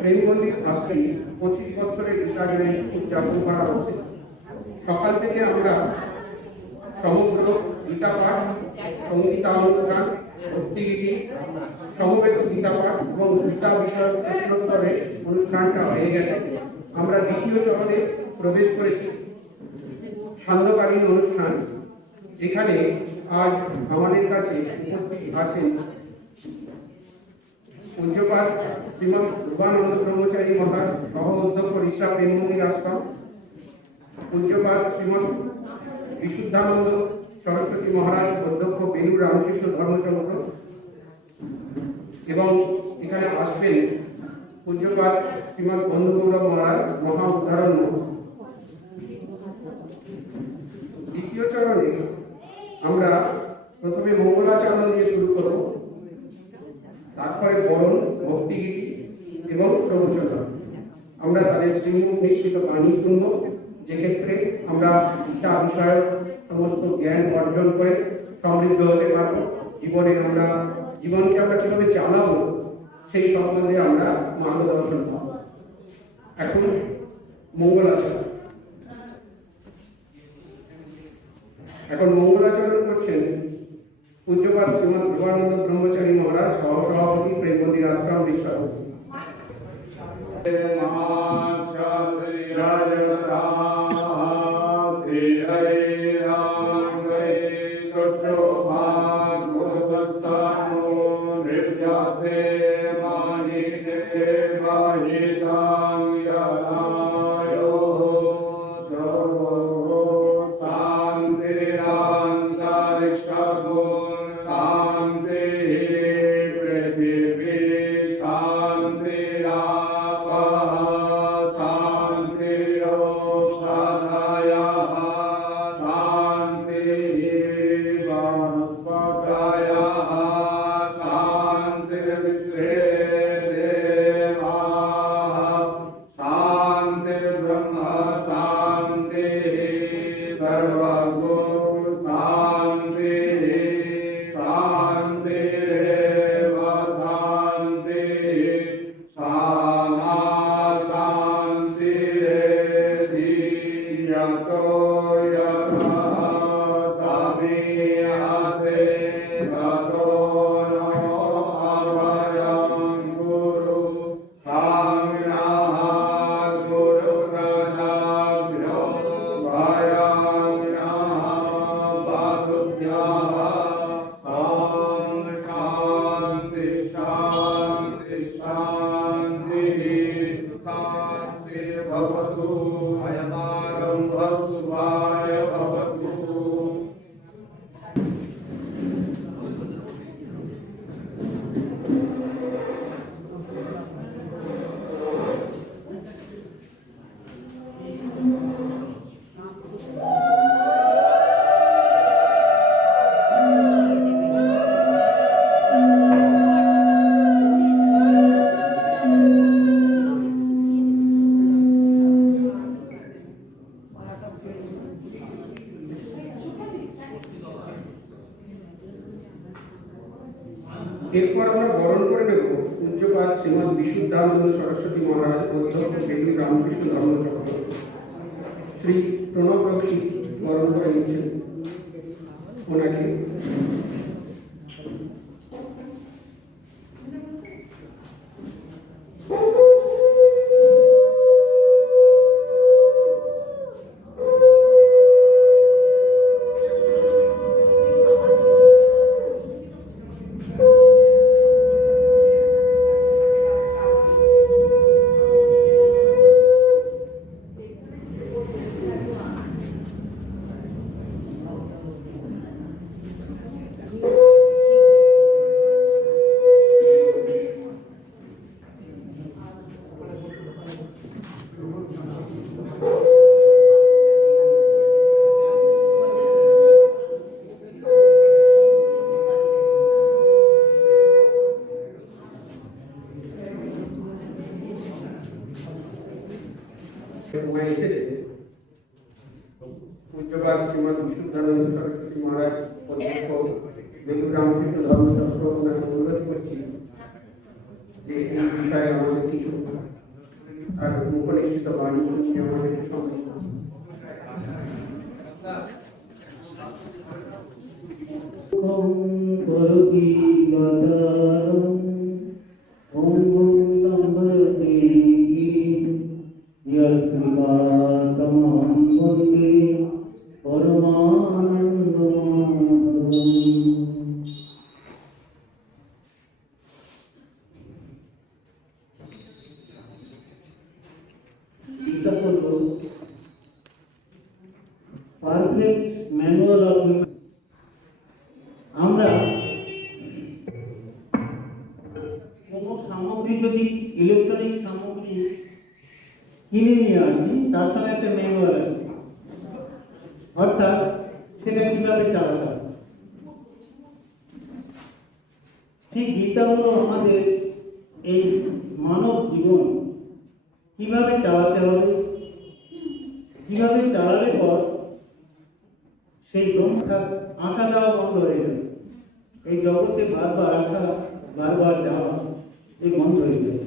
প্রেম মন্দির আজকে 25 বছরের গীতাজয়ন্তী উদযাপন করা হচ্ছে। সকাল থেকে আমরা সমগ্র গীতা পাঠ, সঙ্গীতা অনুষ্ঠান, ভক্তিগীতি, সমবেত গীতা পাঠ এবং গীতা বিষয়ক প্রশ্নোত্তরের অনুষ্ঠানটা হয়ে গেছে। আমরা দ্বিতীয় চরণে প্রবেশ করেছি, সান্ধ্যকালীন অনুষ্ঠান। যেখানে আজ আমাদের কাছে উপস্থিত আছেন পূজ্যপাদ শ্রীমৎ ধ্রুবানন্দ ব্রহ্মচারী মহারাজ, সহ অধ্যক্ষ ঋষা প্রেম মন্দির আশ্রম, পূজ্যপাদ শ্রীমৎ বিশুদ্ধানন্দ সরস্বতী মহারাজ, অধ্যক্ষ বেলুর রামকৃষ্ণ ধর্মচন্দ্র, এবং এখানে আসবেন পূজ্যপাদ শ্রীমৎ বন্ধু গৌরব মহারাজ, মহা উদ্ধারণ। দ্বিতীয় চরণে আমরা প্রথমে মঙ্গলাচরণ দিয়ে শুরু করব, তারপরে বরণ, ভক্তিগীতি এবং প্রবচন। আমরা তাদের শ্রীমুখ নিশ্চিত বাণী শুনব, যেক্ষেত্রে আমরা গীতা বিষয়ক সমস্ত জ্ঞান অর্জন করে সমৃদ্ধ হতে পারব। জীবনকে আমরা কিভাবে চালাবো সেই সম্বন্ধে আমরা মার্গদর্শন পাব। এখন মঙ্গলাচরণ করছেন পূজ্যপাদ শ্রীমৎ ধ্রুবানন্দ ব্রহ্মচারী মহারাজ, সহসভাপতি, প্রেম মন্দির আশ্রম, বিশ্বভারতী। এরপর আমরা বরণ করে নেব পূজ্যপাদ শ্রীমৎ বিশুদ্ধানন্দ সরস্বতী মহারাজ, অধ্যক্ষ বেলুর রামকৃষ্ণ ধর্মচক্র। শ্রী প্রণব রক্ষী বরণ করে নিচ্ছেন ওনাকে। এসেছে পূজ্যপাদ শ্রীমৎ বিশুদ্ধানন্দ সরস্বতী মহারাজ, অধ্যক্ষ বেলুর রামকৃষ্ণ ধর্মশাস্ত্র অনুরোধ করছি যে এই বিষয়ে আমাদের কিছু আর মুখনিষ্ঠিত বাণী আমাদের সঙ্গে পারফেক্ট ম্যানুয়াল অফ আমরা কোনো সামগ্রী যদি ইলেকট্রনিক সামগ্রী কিনে নিয়ে আসি তার সঙ্গে একটা ম্যানুয়াল আছে, অর্থাৎ সেটা কিভাবে চালাতে হবে। ঠিক গীতা হলো আমাদের এই মানব জীবন কিভাবে চালাতে হবে, কিভাবে চালালে পর সেই ব্রহ্মটা আসা যাওয়া বন্ধ হয়ে যাবে, এই জগতে বারবার আসা বারবার যাওয়া এই বন্ধ হয়ে যাবে।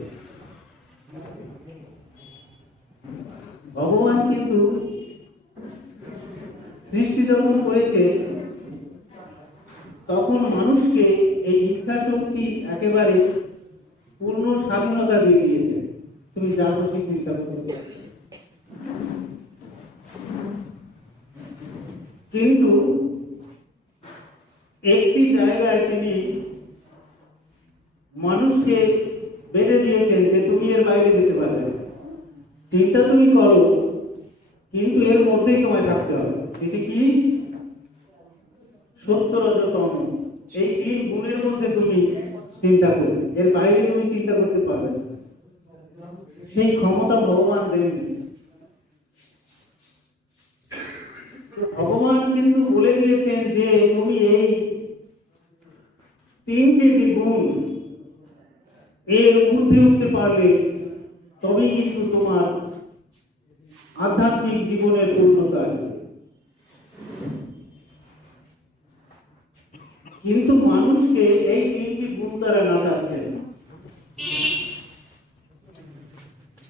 ভগবান কিন্তু সৃষ্টি যখন করেছে তখন মানুষকে এই ইচ্ছা শক্তি একেবারে পূর্ণ স্বাধীনতা দিয়ে দিয়েছে, তুমি যা খুশি চিন্তা করতে। কিন্তু একটি জায়গায় তিনি মানুষকে বেঁধে দিয়েছেন যে তুমি এর বাইরে যেতে পারবে না, চিন্তা তুমি করো কিন্তু এর মধ্যেই তোমায় থাকতে হবে। এটি কি? সত্য রজতম, এই তিন গুণের মধ্যে তুমি চিন্তা করবে, এর বাইরে তুমি চিন্তা করতে পারবে না। সেই ক্ষমতা ভগবান দেন। ভগবান কিন্তু বলে দিয়েছেন যে তুমি এই তিনটি যে গুণ এর ঊর্ধ্বে উঠতে পারলে তবেই কিন্তু তোমার আধ্যাত্মিক জীবনের পূর্ণতা। কিন্তু মানুষকে এই তিনটি গুণ দ্বারা নাচাচ্ছেন,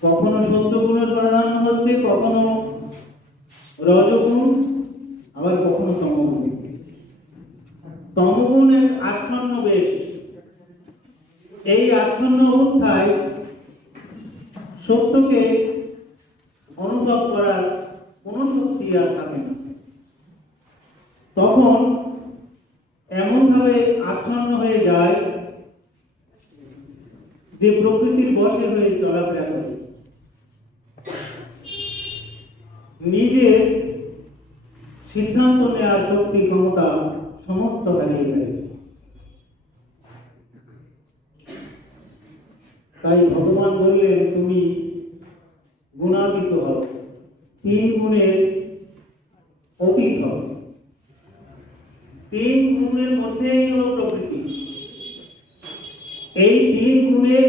কখনো সত্যগুণে প্রাধান্য হচ্ছে, কখনো রজগুণ, আবার কখনো তমগুণ। তমগুণ এক আচ্ছন্ন বেশ, এই আচ্ছন্ন অবস্থায় সত্যকে অনুভব করার কোনো শক্তি আর থাকে না। তখন এমনভাবে আচ্ছন্ন হয়ে যায় যে প্রকৃতির বশে হয়ে চলাফেরা করে, নিজের সিদ্ধান্ত নেওয়ার শক্তি ক্ষমতা সমস্ত হারিয়ে যায়। তাই ভগবান বললেন তুমি গুণাতীত হও, তিন গুণের অতীত হও। তিন গুণের মধ্যেই হল প্রকৃতি, এই তিন গুণের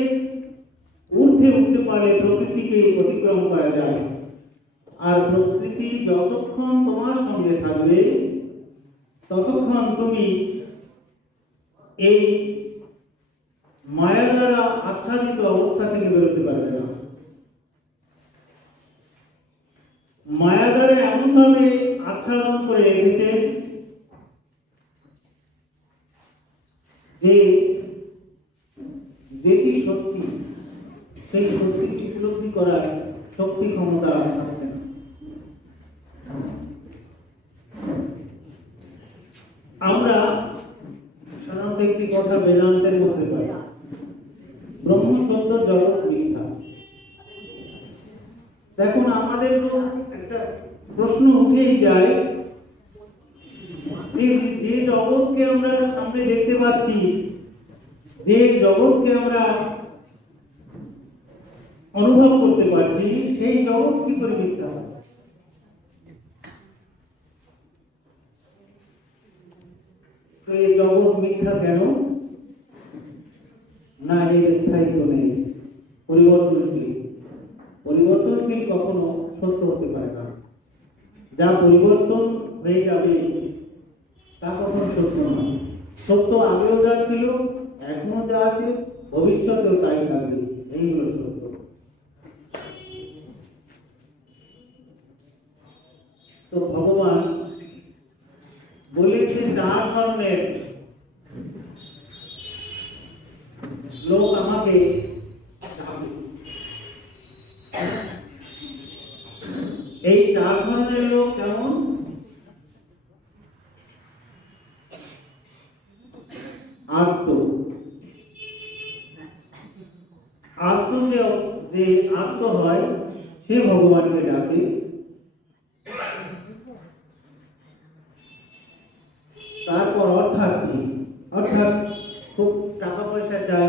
ঊর্ধ্বে উঠতে পারলে প্রকৃতিকে অতিক্রম করা যায়। আর প্রকৃতি যতক্ষণ তোমার সঙ্গে থাকবে ততক্ষণ তুমি এই মায়া দ্বারা আচ্ছাদিত অবস্থা থেকে বেরোতে পারবে না। মায়া দ্বারা এমনভাবে আচ্ছাদন করে রেখেছে যে যেটি সত্যি সেই সত্যি উপলব্ধি করার শক্তি ক্ষমতা থাকবে না। আমরা সাধারণত একটি কথা বেদান্তের মধ্যে পাই, ব্রহ্ম সত্য জগৎ মিথ্যা। দেখুন আমাদের একটা প্রশ্ন উঠেই যায় যে জগৎকে আমরা সামনে দেখতে পাচ্ছি, যে জগৎকে আমরা অনুভব করতে পারছি, সেই জগৎ কি করে মিথ্যা? তো এই জগৎ মিথ্যা কেন? না, এর স্থায়িত্ব নেই, পরিবর্তনশীল। পরিবর্তনশীল কখনো সত্য হতে পারে না। যা পরিবর্তন হয়ে যাবে তা কখনো সত্য নয়। সত্য আগেও যা ছিল, এখনো যা আছে, ভবিষ্যতেও তাই থাকবে। এই হলো সত্য। তো ভগবান বলেছে 4 ধরনের লোক আমাকে ডাকে। এই 4 ধরনের লোক কেমন? আর্ত। আর্ত যে আর্ত হয় সে ভগবানকে ডাকে। তারপর অর্থার্থী, অর্থাৎ খুব টাকা পয়সা চাই,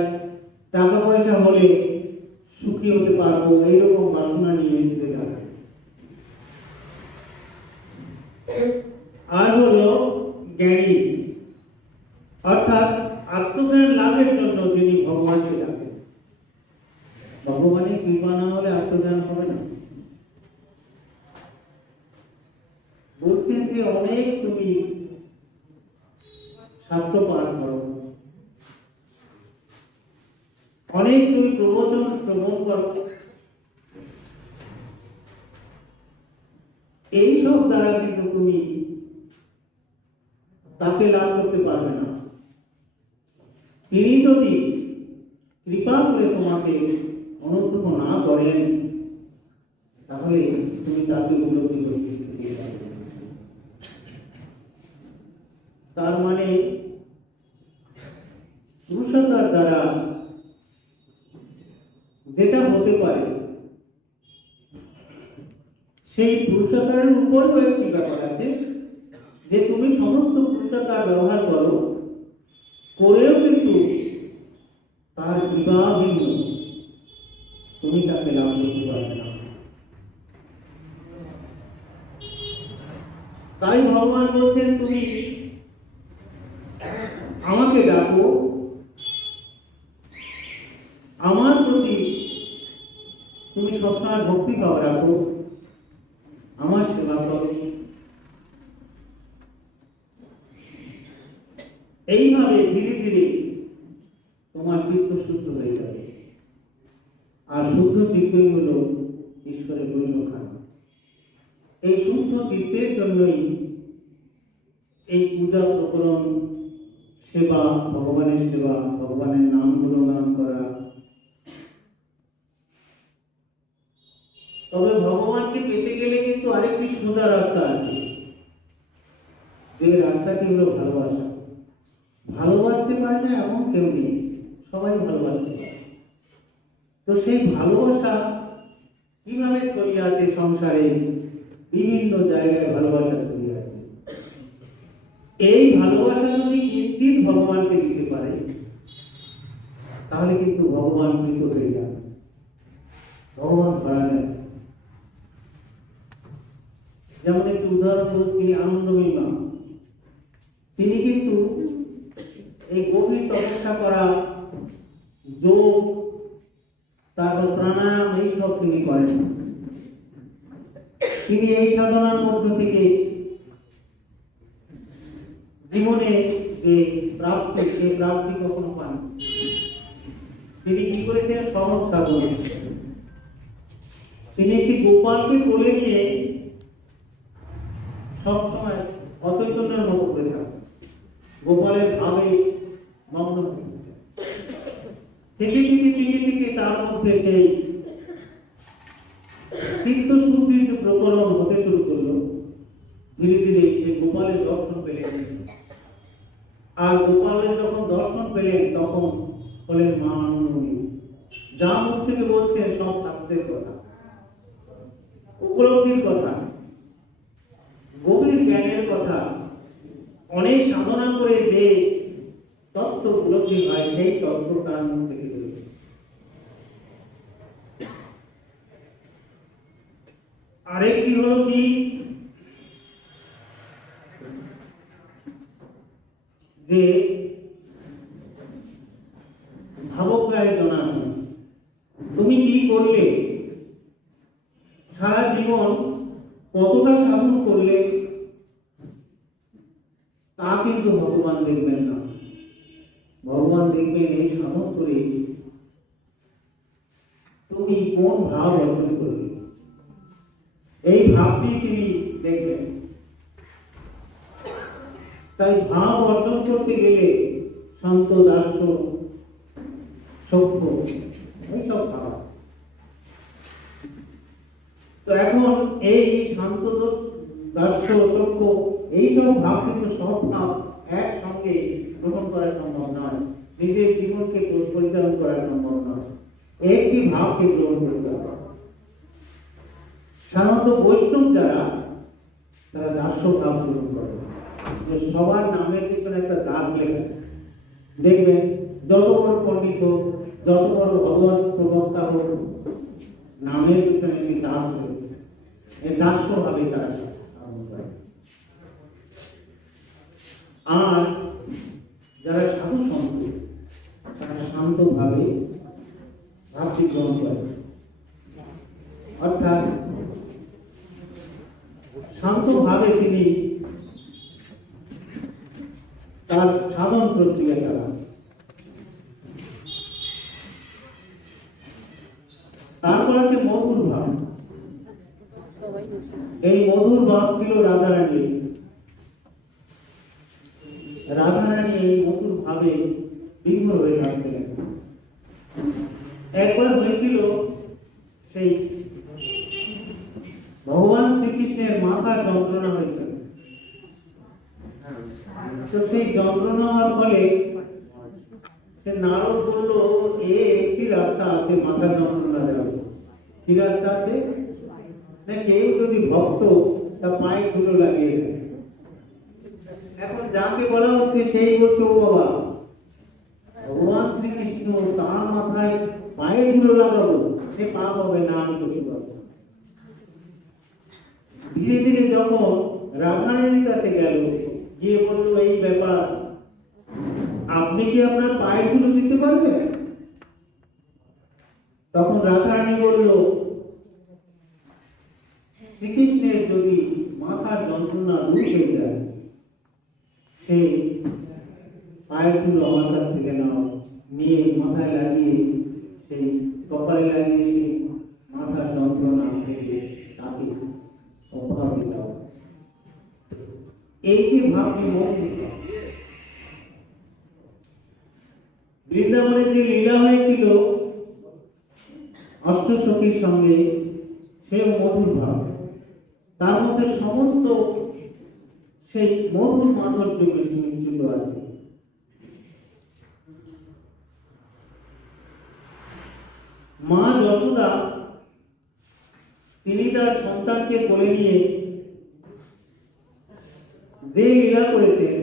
টাকা পয়সা হলে সুখী হতে পারবো, এইরকম বাসনা নিয়ে যেতে থাকে। আর হলো জ্ঞানী, অর্থাৎ আত্মজ্ঞান লাভের জন্য যিনি ভগবানকে ডাকেন। ভগবানের কৃপা না হলে আত্মজ্ঞান হবে না। বলছেন যে অনেক তুমি শাস্ত্র পাঠ করো, অনেক তুমি প্রবচন শ্রবণ করো, এইসব দ্বারা কিন্তু তুমি তাকে লাভ করতে পারবে না। তিনি যদি কৃপা করে তোমাকে অনুগ্রহ না করেন, তাহলে তুমি তাকে উপলব্ধি করতে পারবে না। তার মানে পুরুষাকার দ্বারা যেটা হতে পারে, সেই পুরুষাকারের উপরও একটি ব্যাপার আছে যে তুমি সমস্ত পুরুষাকার ব্যবহার করো, করেও কিন্তু তার বিবাহহীন তুমি তাকে লাভ করতে পারবে না। তাই ভগবান বলছেন তুমি আমাকে ডাকো, আমার প্রতি তুমি সবসময় ভক্তি ভাব রাখো, আমার সেবা করো। এইভাবে ধীরে ধীরে তোমার চিত্ত শুদ্ধ হয়ে যাবে। আর শুদ্ধ চিত্তই হল ঈশ্বরের পরিলক্ষণ। এই শুদ্ধ চিত্তের জন্যই এই পূজা প্রকরণ, সেবা, ভগবানের সেবা, ভগবানের নাম গুণগান করা। তবে ভগবানকে পেতে গেলে কিন্তু আরেকটি সোজা রাস্তা আছে, যে রাস্তাটি হলো ভালোবাসা। ভালোবাসতে পারে না এমন কেউ নেই, সবাই ভালোবাসতে পারে। তো সেই ভালোবাসা কিভাবে ছড়িয়ে আছে সংসারে, বিভিন্ন জায়গায় ভালোবাসা ছড়িয়ে আছে। এই ভালোবাসা যদি কিঞ্চিত ভগবানকে দিতে পারে, তাহলে কিন্তু ভগবান মৃত হয়ে যাবে, ভগবান ধরা যায়। যেমন একটি উদাহরণ বলছি, আনন্দময়ী মা, তিনি কিন্তু এই গভীর তপস্যা করা, যোগ, তারপর প্রাণায়াম, এইসব তিনি করেন। তিনি এই সাধনার মধ্য থেকে জীবনে যে প্রাপ্তি, সেই প্রাপ্তি কখনো পান। তিনি কি করেছেন? সহজ সাধন। তিনি একটি গোপালকে কোলে নিয়ে সবসময় অচৈতন্যের মতো করে থাকেন, গোপালের ভাবে মগ্ন থেকে থেকে থেকে থেকে তার মধ্যে সেই চিত্ত শুদ্ধির যে প্রকরণ হতে শুরু করলো, ধীরে ধীরে সেই গোপালের দর্শন পেলেন। আর গোপালের যখন দর্শন পেলেন, তখন হলেন মা আনন্দময়ী, যা মুখ থেকে বলছেন সব শাস্ত্রের কথা, উপলব্ধির কথা, গভীর জ্ঞানের কথা। অনেক সাধনা করে যে তত্ত্ব উপলব্ধি হয়, সেই তত্ত্ব তার মুখ থেকে বেরোয়। আরেকটি হলো কি, যে ভাবগ্রাহী জনার্দন, তুমি কি করলে, সারা জীবন কতটা সাধন করলে, তা কিন্তু ভগবান দেখবেন না। মেনে সাধন করে তুমি কোন ভাব অর্জন করবে, এই ভাবটি তিনি দেখবেন। তাই ভাব অর্জন করতে গেলে শান্ত, দাস্য, সভ্য, এইসব ভাব আছে। তো এখন এই শান্ত, দাস্য, সভ্য এইসব ভাব কিন্তু সব ভাব একসঙ্গে গ্রহণ করা সম্ভব নয়, নিজের জীবনকে পরিচালনা করা সম্ভব নয়। একটি ভাবকে গ্রহণ করতে হবে। সাধারণত বৈষ্ণব যারা, তারা দাস্য ভাব গ্রহণ করে। যে সবার নামের পিছনে একটা দাস লেখা, দেখবেন যত বড় পণ্ডিত হোক, যত বড় ভগবত প্রবক্তা হোক, নামের পিছনে একটি দাস রয়েছে। এই দাস্য ভাবে তারা পালন করে। আর যারা সাধু সন্ত, তারা শান্ত ভাবে ভাবটি গ্রহণ করে, অর্থাৎ শান্ত ভাবে তিনি তার সাধন প্রক্রিয়া চালান। তারপর আছে মধুর ভাব। এই মধুর ভাব ছিল রাধারানী। রাধারানী এই মধুর ভাবে বিঘ্ন হয়ে থাকতেন। একবার হয়েছিল, সেই ভগবান শ্রীকৃষ্ণের মাথার যন্ত্রণা হয়েছিল। তো সেই যন্ত্রণা হওয়ার ফলে সে নারদ বলল, একটি রাস্তা আছে মাথার যন্ত্রণা যাবে। কি রাস্তা আছে? না, কেউ যদি ভক্ত তা পায়ে ধুলো লাগিয়ে দেয়। এখন যাকে বলা হচ্ছে সেই বলছে, ও বাবা, ভগবান শ্রীকৃষ্ণ তার মাথায় পায়ে ধুলো লাগাবো, সে পাপ হবে না, আমি কিছু পাবো। ধীরে ধীরে যখন রাধারানীর কাছে গেল, গিয়ে বলল, এই ব্যাপার, আপনি কি আপনার পায়ে ধুলো দিতে পারবেন? তখন রাধারানী বলল, শ্রীকৃষ্ণের যদি মাথার যন্ত্রণা দূর হয়ে যায়, সে পায়ের ধুলো আমার কাছ থেকে নাও, নিয়ে মাথায় লাগিয়ে, সেই কপালে লাগিয়ে মাথার যন্ত্রণা থেকে তাকে অভাবে দাও। এই যে ভাবটি বৃন্দাবনে যে লীলা হয়েছিল অষ্টসখীর সঙ্গে, সে মধুর ভাব, তার মধ্যে সমস্ত সেই মধুর মাধুর্য মিশ্রিত আছে। মা যশোদা তিনি তার সন্তানকে কোলে নিয়ে যে লীলা করেছেন,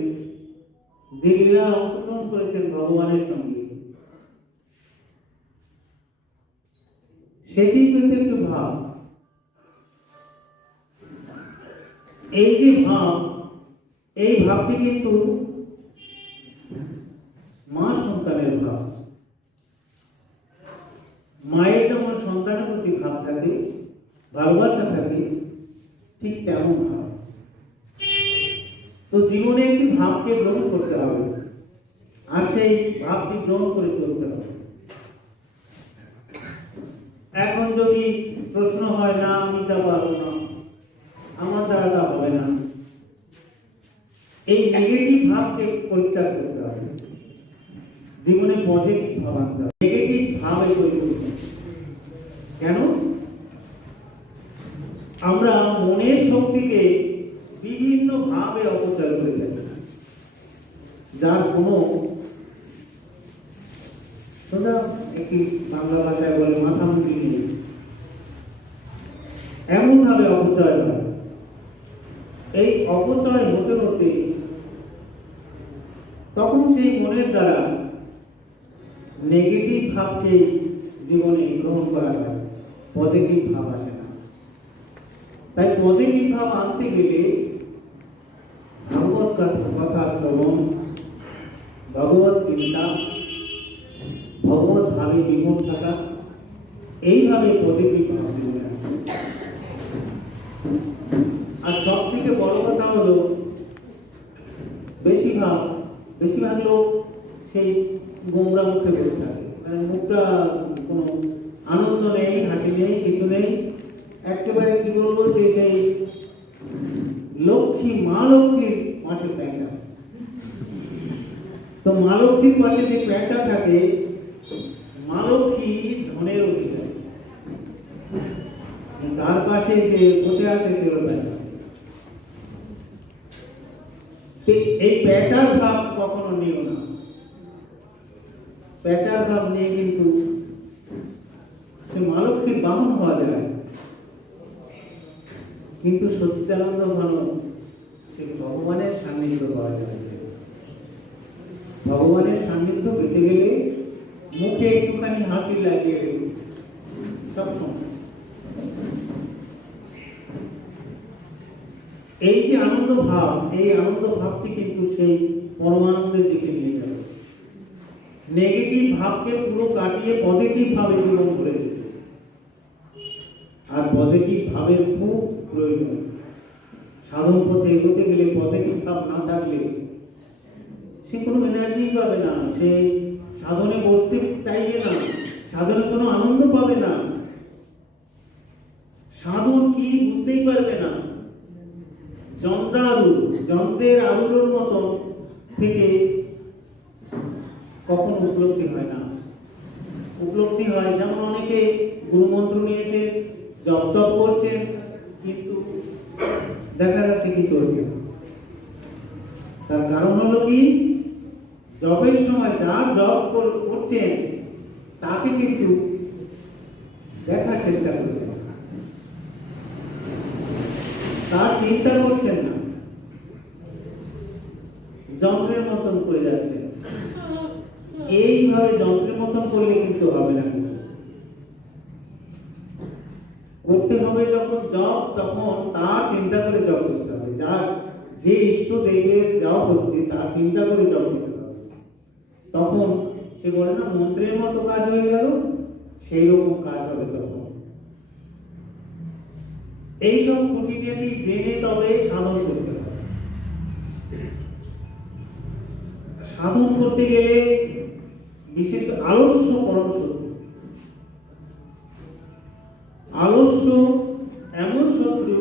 যে লীলা অংশগ্রহণ করেছেন ভগবানের সঙ্গে, সেটি কিন্তু একটু ভাব। এই যে ভাব, এই ভাবটি কিন্তু মা সন্তানের ভাব। মায়ের যেমন সন্তানের প্রতি ভাব থাকে, ভালোবাসা থাকে, ঠিক তেমন ভাব। তো জীবনে একটি ভাবকে গ্রহণ করতে হবে, আর সেই ভাবটি গ্রহণ করে চলতে হবে। এখন যদি প্রশ্ন হয়, না আমি তা পারবো না, আমার দ্বারা তা হবে না, এই নেগেটিভ ভাবকে পরিত্যাগ করতে হবে, জীবনে পজিটিভ ভাব আনতে হবে। নেগেটিভ ভাবে পরিবর্তন কেন? আমরা মনের শক্তিকে বিভিন্ন ভাবে অপচয় করে থাকি, যার কোনো সোজা একটি বাংলা ভাষায় বলে মাথামুখি নেই, এমন ভাবে অপচয় হয়। এই অপচয় হতে হতে তখন সেই মনের দ্বারা নেগেটিভ ভাবকে জীবনে গ্রহণ করা হয়, পজিটিভ ভাব আসে না। তাই পজিটিভ ভাব আনতে গেলে ভগবত কথা শ্রবণ, ভগবত চিন্তা, ভগবত ভাবে বিমূঢ় থাকা, এইভাবে পজিটিভ ভাব জীবনে আসে। আর সব থেকে বড় কথা হলো, বেশিরভাগ লোক সেই গোমরা মুখে বসে থাকে, মানে মুখটা কোনো আনন্দ নেই, হাসি নেই, কিছু নেই, একেবারে কি বলবো যে সেই লক্ষ্মী, মা লক্ষ্মীর পাশে প্যাঁচা। তো মা লক্ষ্মীর পাশে যে প্যাঁচা থাকে, মা লক্ষ্মী ধনের অধিকারী, তার পাশে যে বসে আছে সে হলো প্যাঁচা। এই প্যাঁচার ভাব কখনো নিও না। প্যাঁচার ভাব নিয়ে কিন্তু সে মা লক্ষ্মীর বাহন হওয়া যায়, কিন্তু সচ্চিদানন্দ ঘন সে ভগবানের সান্নিধ্য পাওয়া যায়। ভগবানের সান্নিধ্য পেতে গেলে মুখে একটুখানি হাসি লাগিয়ে দেবে সবসময়। এই যে আনন্দ ভাব, এই আনন্দ ভাবটি কিন্তু সেই পরমানন্দের দিকে নিয়ে যাবে। নেগেটিভ ভাবকে পুরো কাটিয়ে পজিটিভ ভাবে জীবন করে দিতে, আর পজিটিভ ভাবের খুব প্রয়োজন। সাধন পথে এগোতে গেলে পজিটিভ ভাব না থাকলে সে কোনো এনার্জি পাবে না, সে সাধনে বসতে চাইবে না, সাধনে কোনো আনন্দ পাবে না, সাধন কি বুঝতেই পারবে না। যন্ত্রের আলুর মতো থেকে কখনো উপলব্ধি হয় না। উপলব্ধি হয় যেমন অনেকে গুরুমন্ত্র নিয়েছে, জপ তপ করছেন, কিন্তু দেখা যাচ্ছে কিছু হচ্ছে না। তার কারণ হলো কি, জপের সময় যার জপ করছেন তাকে কিন্তু দেখার চেষ্টা করছেন, তার চিন্তা করছেন না, যন্ত্রের মতন করে যাচ্ছে। এইভাবে যন্ত্রের মতন করলে কিন্তু হবে না। করতে হবে যখন জপ, তখন তার চিন্তা করে জপ করতে হবে। যার যে ইষ্ট দেবের জপ হচ্ছে তার চিন্তা করে জপ করতে হবে। তখন সে বলে না, মন্ত্রের মতো কাজ হয়ে গেল, সেই রকম কাজ হবে তখন। এইসব খুঁটিনাটি জেনে তবে সাধন করতে হবে। সাধন করতে গেলে বিশেষ আলস্য পরম শত্রু। আলস্য এমন শত্রু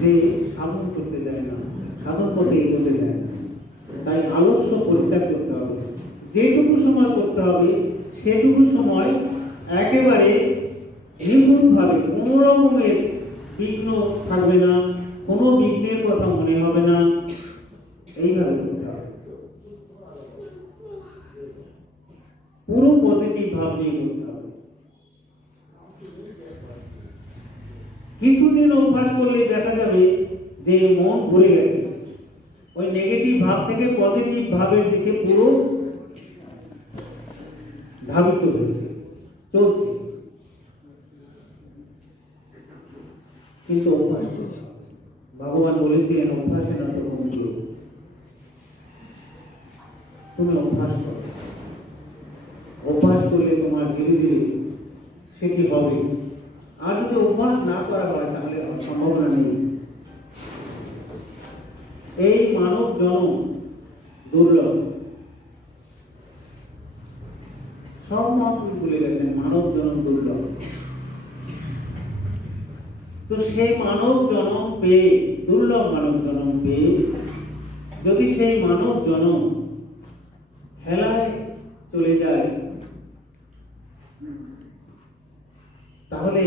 যে সাধন করতে দেয় না, সাধন পথে এগোতে দেয় না। তাই আলস্য পরিত্যাগ করতে হবে। যেটুকু সময় করতে হবে সেটুকু সময় একেবারে নিখুঁতভাবে, কোনো রকমের বিঘ্ন থাকবে না, কোনো বিঘ্নের কথা মনে হবে না, এইভাবে করতে হবে। পুরো পজিটিভ ভাব নিয়ে করতে হবে। কিছুদিন অভ্যাস করলে দেখা যাবে যে মন ঘুরে গেছে, ওই নেগেটিভ ভাব থেকে পজিটিভ ভাবের দিকে পুরো ধাবিত হয়েছে, চলছে। কিন্তু অভ্যাস, ভগবান বলেছিলেন অভ্যাসে না তো বন্ধু, তুমি অভ্যাস করো। অভ্যাস করলে তোমার ধীরে ধীরে সেটি হবে। আর যদি অভ্যাস না করা হয় তাহলে সম্ভাবনা নেই। এই মানব জন্ম দুর্লভ, সব মহাপুরুষ বলে গেছেন মানব জন্ম দুর্লভ। তো সেই মানব জন্ম পেয়ে, দুর্লভ মানব জন্ম পেয়ে যদি সেই মানব জন্ম হেলায় চলে যায়, তাহলে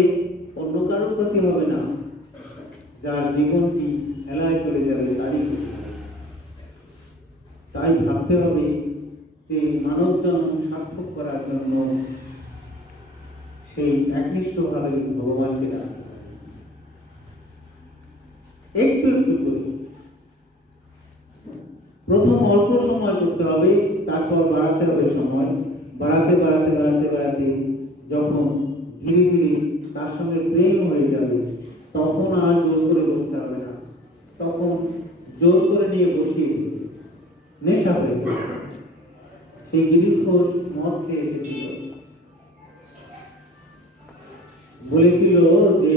অন্য কারোর ক্ষতি হবে না, যার জীবনটি হেলায় চলে যাবে তারই। তাই ভাবতে হবে যে মানব জন্ম সার্থক করার জন্য সেই একনিষ্ঠভাবে ভগবানকে ডাকতে হবে। একটু একটু করে প্রথম অল্প সময় করতে হবে, তারপর বাড়াতে হবে সময়। বাড়াতে বাড়াতে বাড়াতে বাড়াতে যখন ধীরে ধীরে তার সঙ্গে প্রেম হয়ে যাবে, তখন আর জোর করে বসতে হবে না, তখন জোর করে নিয়ে বসিয়ে নেশা হয়ে যাবে। সেই গিরিখোর মদ খেয়ে এসেছিল, বলেছিল যে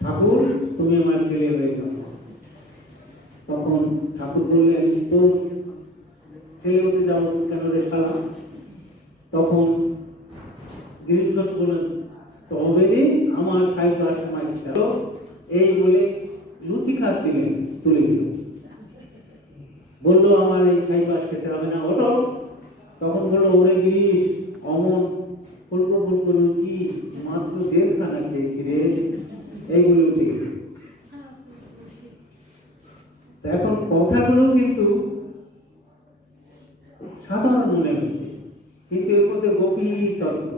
ঠাকুর তুমি আমার ছেলে হয়েছ। তখন তখন ঠাকুর বললেন, তো ছেলে হতে যাও কেন রে শালা? তখন গিরিশ ঘোষ বললেন, তবে রে আমার সাহিত্য সময় এই বলে লুচি খাচ্ছিলেন তুলে দিল। বললো, আমার এই সাহিত্য খেতে হবে না, ওটো। তখন বললো, ওরে গিরিশ, অমন ফুলকো ফুলকো লুচি মাত্র 1.5 খানা খেয়েছি রে, এইগুলো উঠে গেল। এখন কথাগুলো কিন্তু সাধারণ মনে হচ্ছে, কিন্তু এর মধ্যে গভীর তত্ত্ব।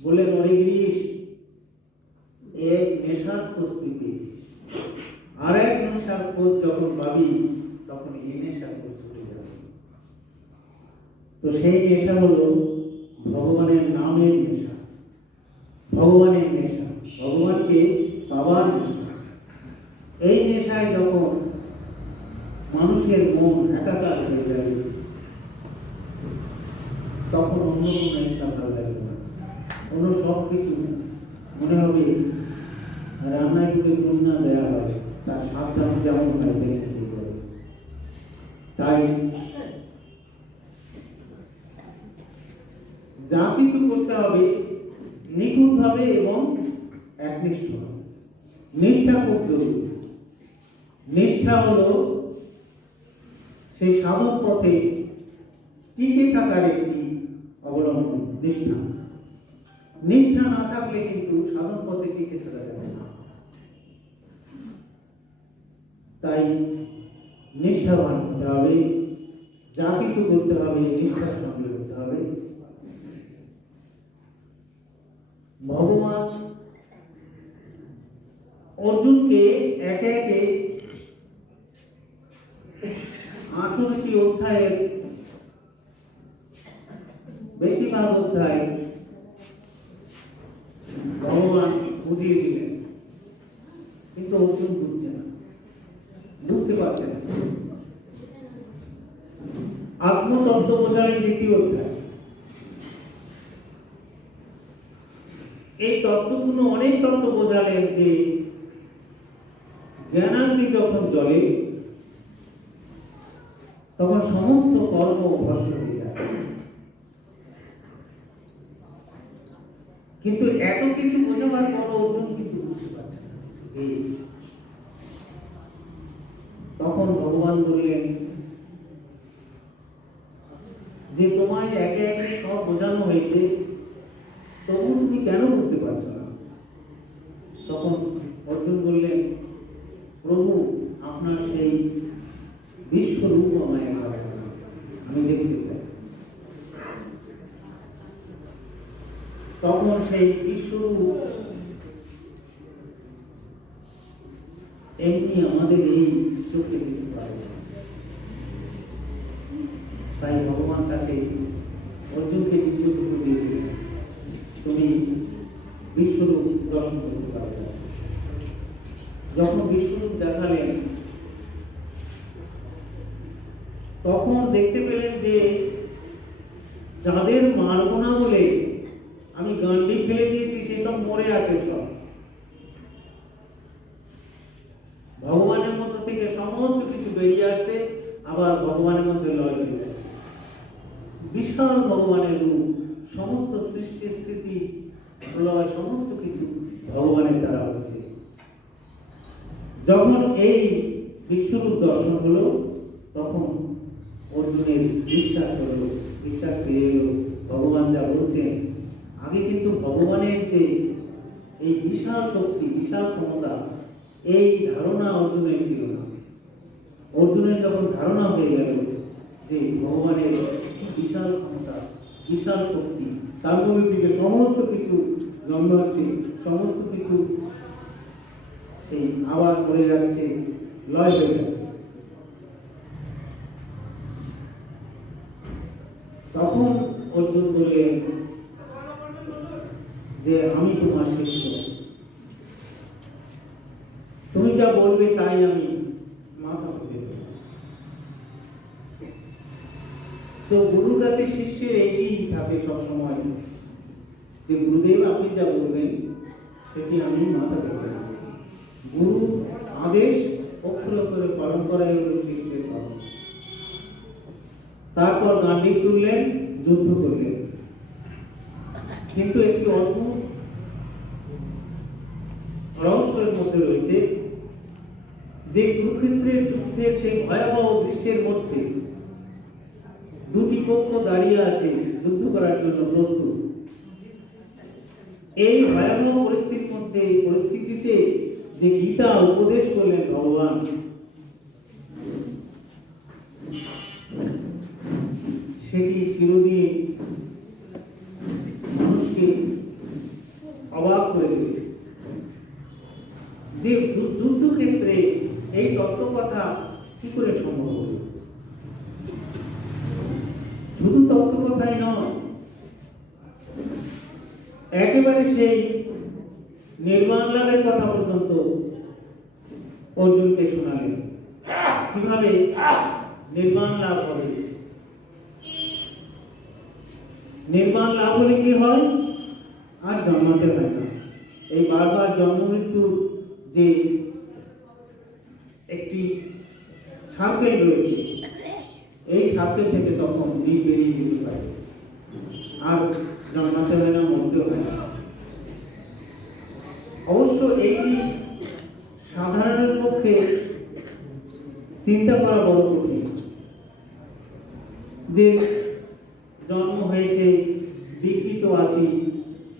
বলে, ওরে গিরিশ, এক নেশার খোঁজ তুই পেয়েছিস, আর এক নেশার খোঁজ যখন পাবি তখন এই নেশার খোঁজ ছুটে যাবে। তো সেই নেশা হলো ভগবানের নামের নেশা, ভগবানের নেশা, ভগবানকে পাওয়ার নেশা। এই নেশায় যখন মানুষের মন একাকার হয়ে যাবে, তখন অন্য কোনো নেশা ভালো লাগবে না, অন্য সব কিছু মনে হবে রান্নায় যদি কন্যা দেওয়া হয় তার সাবধান যেমন হয় দেখে দিতে হবে। তাই যা কিছু করতে হবে নিখুঁতভাবে এবং একনিষ্ঠভাবে। নিষ্ঠা খুব জরুরি। নিষ্ঠা হলো সেই সাধন পথে টিকে থাকার একটি অবলম্বন। নিষ্ঠা নিষ্ঠা না থাকলে কিন্তু সাধন পথে টিকে থাকা যাবে না। তাই নিষ্ঠাবান হতে হবে, যা কিছু করতে হবে নিষ্ঠার সঙ্গে করতে হবে। ভগবান অর্জুনকে একে একে 18টি অধ্যায়ের বেশিরভাগ অধ্যায় ভগবান বুঝিয়ে দিলেন, কিন্তু অর্জুন বুঝছে না, বুঝতে পারছে না। আত্মতত্ত্ব বোঝালেন 2য় অধ্যায়। এই তত্ত্বগুলো অনেক তত্ত্ব বোঝালেন যে জ্ঞানাগ্নি যখন জ্বলে তখন সমস্ত কর্ম ভস্ম হয়ে যায়। কিন্তু এত কিছু বোঝাবার পর অর্জুন কিন্তু বুঝতে পারছে না। তখন ভগবান বললেন যে তোমায় একে একে সব বোঝানো হয়েছে, তবু তুমি কেন বুঝতে পারছো না? তখন অর্জুন বললেন, প্রভু আপনার সেই বিশ্বরূপ আমায় আমি দেখতে চাই। তখন সেই বিশ্বরূপ এমনি আমাদের এই চোখে দেখতে পারে। তাই ভগবান তাকে অর্জুনকে বিশ্বরূপ দিয়েছিলেন, তুমি বিশ্বরূপ দর্শন করতে পারবে। যখন বিশ্বরূপ দেখালেন তখন দেখতে পেলেন যে যাদের মারব না বলে আমি গান্ডি ফেলে দিয়েছি সেসব মরে আছে সব। ভগবানের মধ্য থেকে সমস্ত কিছু বেরিয়ে আসছে, আবার ভগবানের মধ্যে লয় হয়ে যাচ্ছে। বিশাল ভগবানের রূপ, সমস্ত সৃষ্টি স্থিতি প্রলয় সমস্ত কিছু ভগবানের দ্বারা হচ্ছে। যখন এই বিশ্বরূপ দর্শন হলো তখন অর্জুনের বিশ্বাস হলো, বিশ্বাস পেয়ে এলো ভগবান যা বলছেন। আগে কিন্তু ভগবানের যে এই বিশাল শক্তি, বিশাল ক্ষমতা, এই ধারণা অর্জুনের ছিল না। অর্জুনের যখন ধারণা হয়ে গেল যে ভগবানের বিশাল ক্ষমতা, বিশাল শক্তি, তার মধ্যে থেকে সমস্ত কিছু জন্ম হচ্ছে, সমস্ত কিছু সেই আওয়াজ পড়ে যাচ্ছে, লয় হয়ে যাচ্ছে, তখন অর্জুন বললেন যে আমি তোমার শিষ্য, তুমি যা বলবে তাই আমি মাথা পেতে দেব। তো গুরুর কাছে শিষ্যের এই থাকে সবসময় যে গুরুদেব আপনি যা বলবেন সেটি আমি মাথা পেতে দেব। গুরু আদেশ ও করে করে পালন করাই হলো কৃষ্ণের ধর্ম। তারপর গান্ডীব তুললেন, যুদ্ধ করলেন। কিন্তু একটি অদ্ভুত রহস্যের মধ্যে রয়েছে যে কুরুক্ষেত্রের যুদ্ধের সেই ভয়াবহ দৃশ্যের মধ্যে দুটি পক্ষ দাঁড়িয়ে আছে যুদ্ধ করার জন্য প্রস্তুত। এই ভয়াবহ পরিস্থিতিতে যে গীতা উপদেশ করলেন ভগবান, সেটি চিরদিন মানুষকে অবাক করে দেবে। যে যুদ্ধক্ষেত্রে এই তত্ত্বকথা কি করে সম্ভব হবে? শুধু তত্ত্বকথাই নয়, একেবারে সেই নির্বাণ লাভের কথা পর্যন্ত অর্জুনকে শোনালেন। কিভাবে নির্বাণ লাভ হবে? নির্বাণ লাভ হলে কি হয়? আর জন্মাতে হয় না। এই বারবার জন্ম মৃত্যুর যে একটি সার্কেল রয়েছে, এই সার্কেল থেকে তখন বীজ বেরিয়ে যেতে পারে, আর জন্মাতে হয় না, মরতেও হয় না। অবশ্য এইটি সাধারণের পক্ষে চিন্তা করা বড় কঠিন, যে জন্ম হয়েছে, বিকৃত আছি,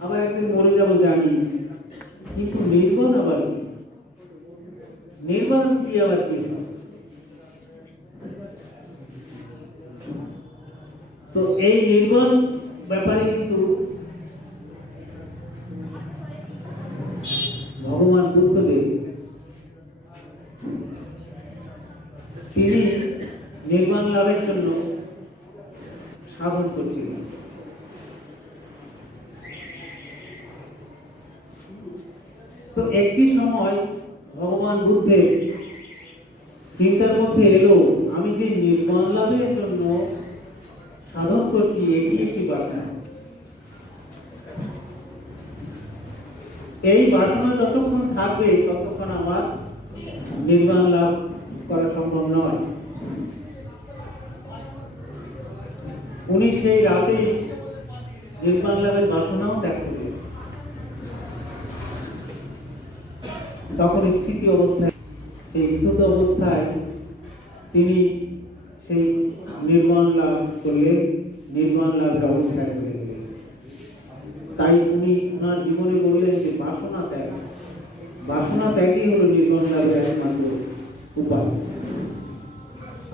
আবার একদিন মরে যাব জানি, কিন্তু নির্বাণ আবার কি? নির্বাণ কি আবার কি? তো এই নির্বাণ ব্যাপারে কিন্তু ভগবান বুদ্ধদেব তিনি নির্বাণ লাভের জন্য সাধন করছিলেন। তো একটি সময় ভগবান বুদ্ধের চিন্তার মধ্যে এলো, আমি যে নির্বাণ লাভের জন্য সাধন করছি, এটি একটি বাসনা। এই বাসনা যতক্ষণ থাকবে ততক্ষণ আমার নির্বাণ লাভ করা সম্ভব নয়। উনি সেই রাতে নির্বাণ লাভের বাসনাও ত্যাগ করলেন। তখন স্থিতি অবস্থায়, সেই স্থিত অবস্থায় তিনি সেই নির্বাণ লাভ করলেন, নির্বাণ লাভের অবস্থায় চলে গেলেন। তাই উনি ওনার জীবনে বললেন যে বাসনা ত্যাগ, বাসনা ত্যাগই হলো নির্বাণ লাভের একমাত্র উপায়।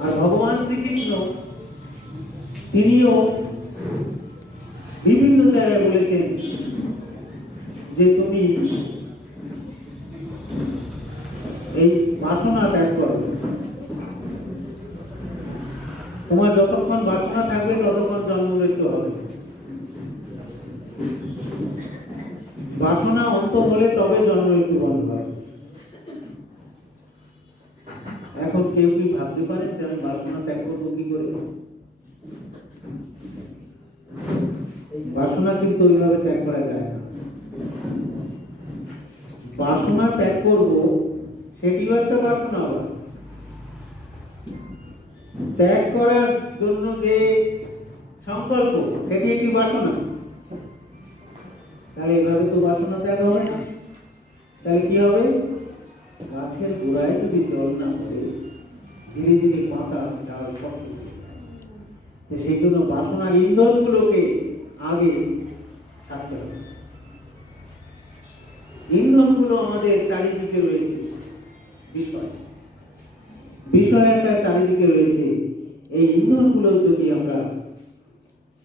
আর ভগবান শ্রীকৃষ্ণ তিনিও বিভিন্ন জায়গায় বলেছেন যে তুমি এই বাসনা ত্যাগ করো। তোমার যতক্ষণ বাসনা থাকবে ততক্ষণ জন্ম মৃত্যু হবে। বাসনা অন্ত হলে তবে জন্ম মৃত্যু বন্ধ হয়। এখন কেউ কি ভাবতে পারেন যে আমি বাসনা ত্যাগ করবো কি করে? বাসনা কিন্তু ওইভাবে ত্যাগ করা যায় না। বাসনা ত্যাগ করবো, সেটিও একটা বাসনা হবে। ত্যাগ করার জন্য যে সংকল্প, সেটি একটি বাসনা। তাহলে এভাবে তো বাসনা ত্যাগ হবে না। তাহলে কি হবে? গাছের গোড়ায় যদি জল না পড়ে ধীরে ধীরে পাতা ডাল কষ্ট, সেই জন্য বাসনার ইন্ধনগুলোকে আগে ছাড়তে হবে। ইন্ধনগুলো আমাদের চারিদিকে রয়েছে, বিষয় একটা চারিদিকে রয়েছে। এই ইন্ধনগুলো যদি আমরা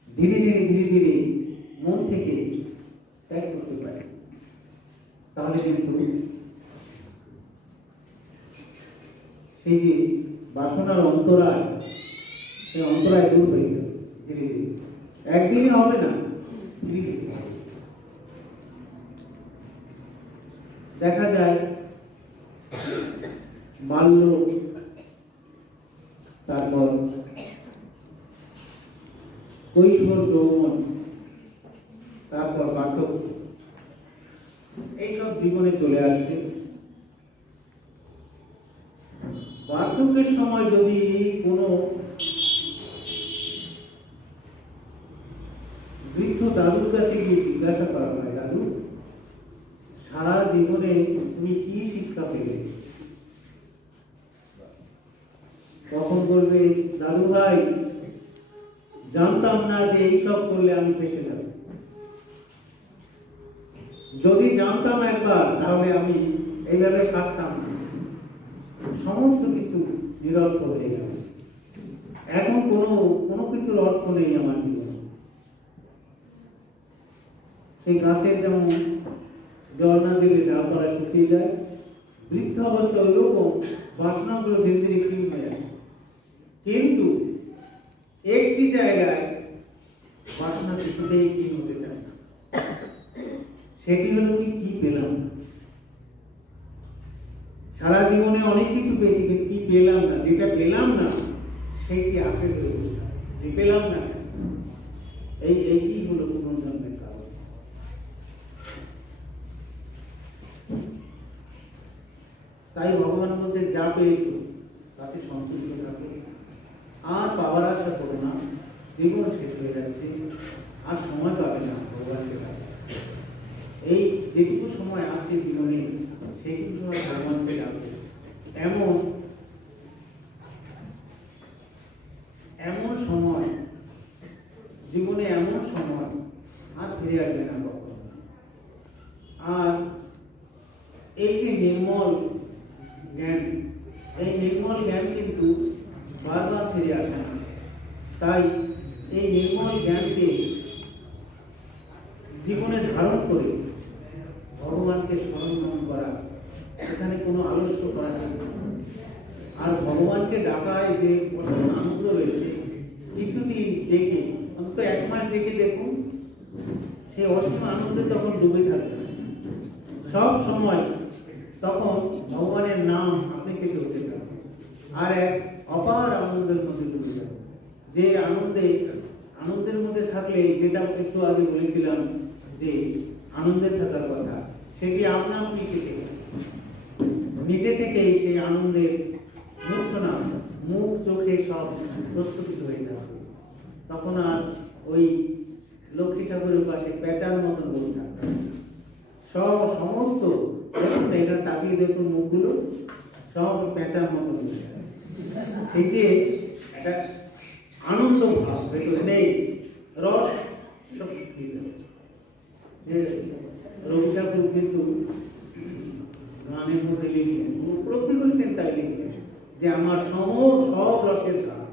ধীরে ধীরে মন থেকে ত্যাগ করতে পারি, তাহলে কিন্তু সেই যে বাসনার অন্তরায়, সেই অন্তরায় দূর হয়ে যাবে ধীরে ধীরে। একদিনে হবে না, ধীরে ধীরে। দেখা যায় বাল্য, তারপর কৈশোর, যৌবন, তারপর বার্ধক্য, এইসব জীবনে চলে আসছে। বার্ধক্যের সময় যদি কোনো বৃদ্ধ দাদুর কাছে গিয়ে জিজ্ঞাসা করা হয়, দাদু সারা জীবনে তুমি কি শিক্ষা পেলে, তখন বলবে, দাদু ভাই জানতাম না যে এইসব করলে আমি ফেসে যাব। যদি জানতাম একবার তাহলে আমি এইভাবে কাটতাম না, সমস্ত কিছু নিরর্থ হয়ে গেল। এখন কোনো কিছুর অর্থ নেই আমার জীবনে। সেই গাছের যেমন জল না দিলে ডালপালা শুকিয়ে যায়, বৃদ্ধ অবস্থা ওইরকম বাসনাগুলো ধীরে ধীরে ক্ষীণ হয়ে যায়। কিন্তু একটি জায়গায় বাসনা কিছুতেই ক্ষীণ হতে চায় না, সেটি হলো কি পেলাম না। সারা জীবনে অনেক কিছু পেয়েছি, কিন্তু কি পেলাম না। যেটা পেলাম না সেটি আঁকড়ে ধরে বসে আছে। যে পেলাম না, এইটি হলো পুনর্জন্মের কারণ। তাই ভগবান বলছে, যা পেয়েছো তাতে সন্তুষ্ট থাকো, আর পাওয়ার আশা করো না, জীবন শেষ হয়ে যাচ্ছে, আর সময় পাবে না ভগবানকে ডাকা। এই যেটুকু সময় আছে জীবনে সেইটুকু সময় ভগবানকে ডাকবে। এমন সময় জীবনে, এমন সময় আর ফিরে আসবে না কখনো। আর এই যে নির্মল জ্ঞান, এই নির্মল জ্ঞান কিন্তু বারবার ফিরে আসে না। তাই এই নির্মল জ্ঞানকে জীবনে ধারণ করে ভগবানকে স্মরণ করা, সেখানে কোনো আলস্য করা যায় না। আর ভগবানকে ডাকায় যে অসীম আনন্দ রয়েছে, কিছুদিন ডেকে, অন্তত 1 মাস ডেকে দেখুন, সেই অসীম আনন্দে তখন ডুবে থাকবে সব সময়। তখন ভগবানের নাম আপনি থেকে হতে থাকবে, আর এক অপার আনন্দের মধ্যে ডুবে যাবে। যে আনন্দের মধ্যে থাকলে, যেটা একটু আগে বলেছিলাম যে আনন্দে থাকার কথা, সেটি আপনা আপনি থেকে নিজে থেকেই সেই আনন্দের মূর্ছনা, মুখ চোখে সব প্রস্ফুটিত হয়ে যাবে। তখন আর ওই লক্ষ্মী ঠাকুরের পাশে পেঁচার মতন বসে থাকবে। সমস্ত এটা তাকিয়ে দেখুন, মুখগুলো সব পেঁচার মতন বসে আছে। সেই যে একটা আনন্দ ভাব ভেতরে নেই, রস সব শুকিয়ে যাবে। রবি ঠাকুর কিন্তু গানের মধ্যে লিখলেন, উপলব্ধি করেছেন, তাই লিখলেন যে আমার সব রসের ধার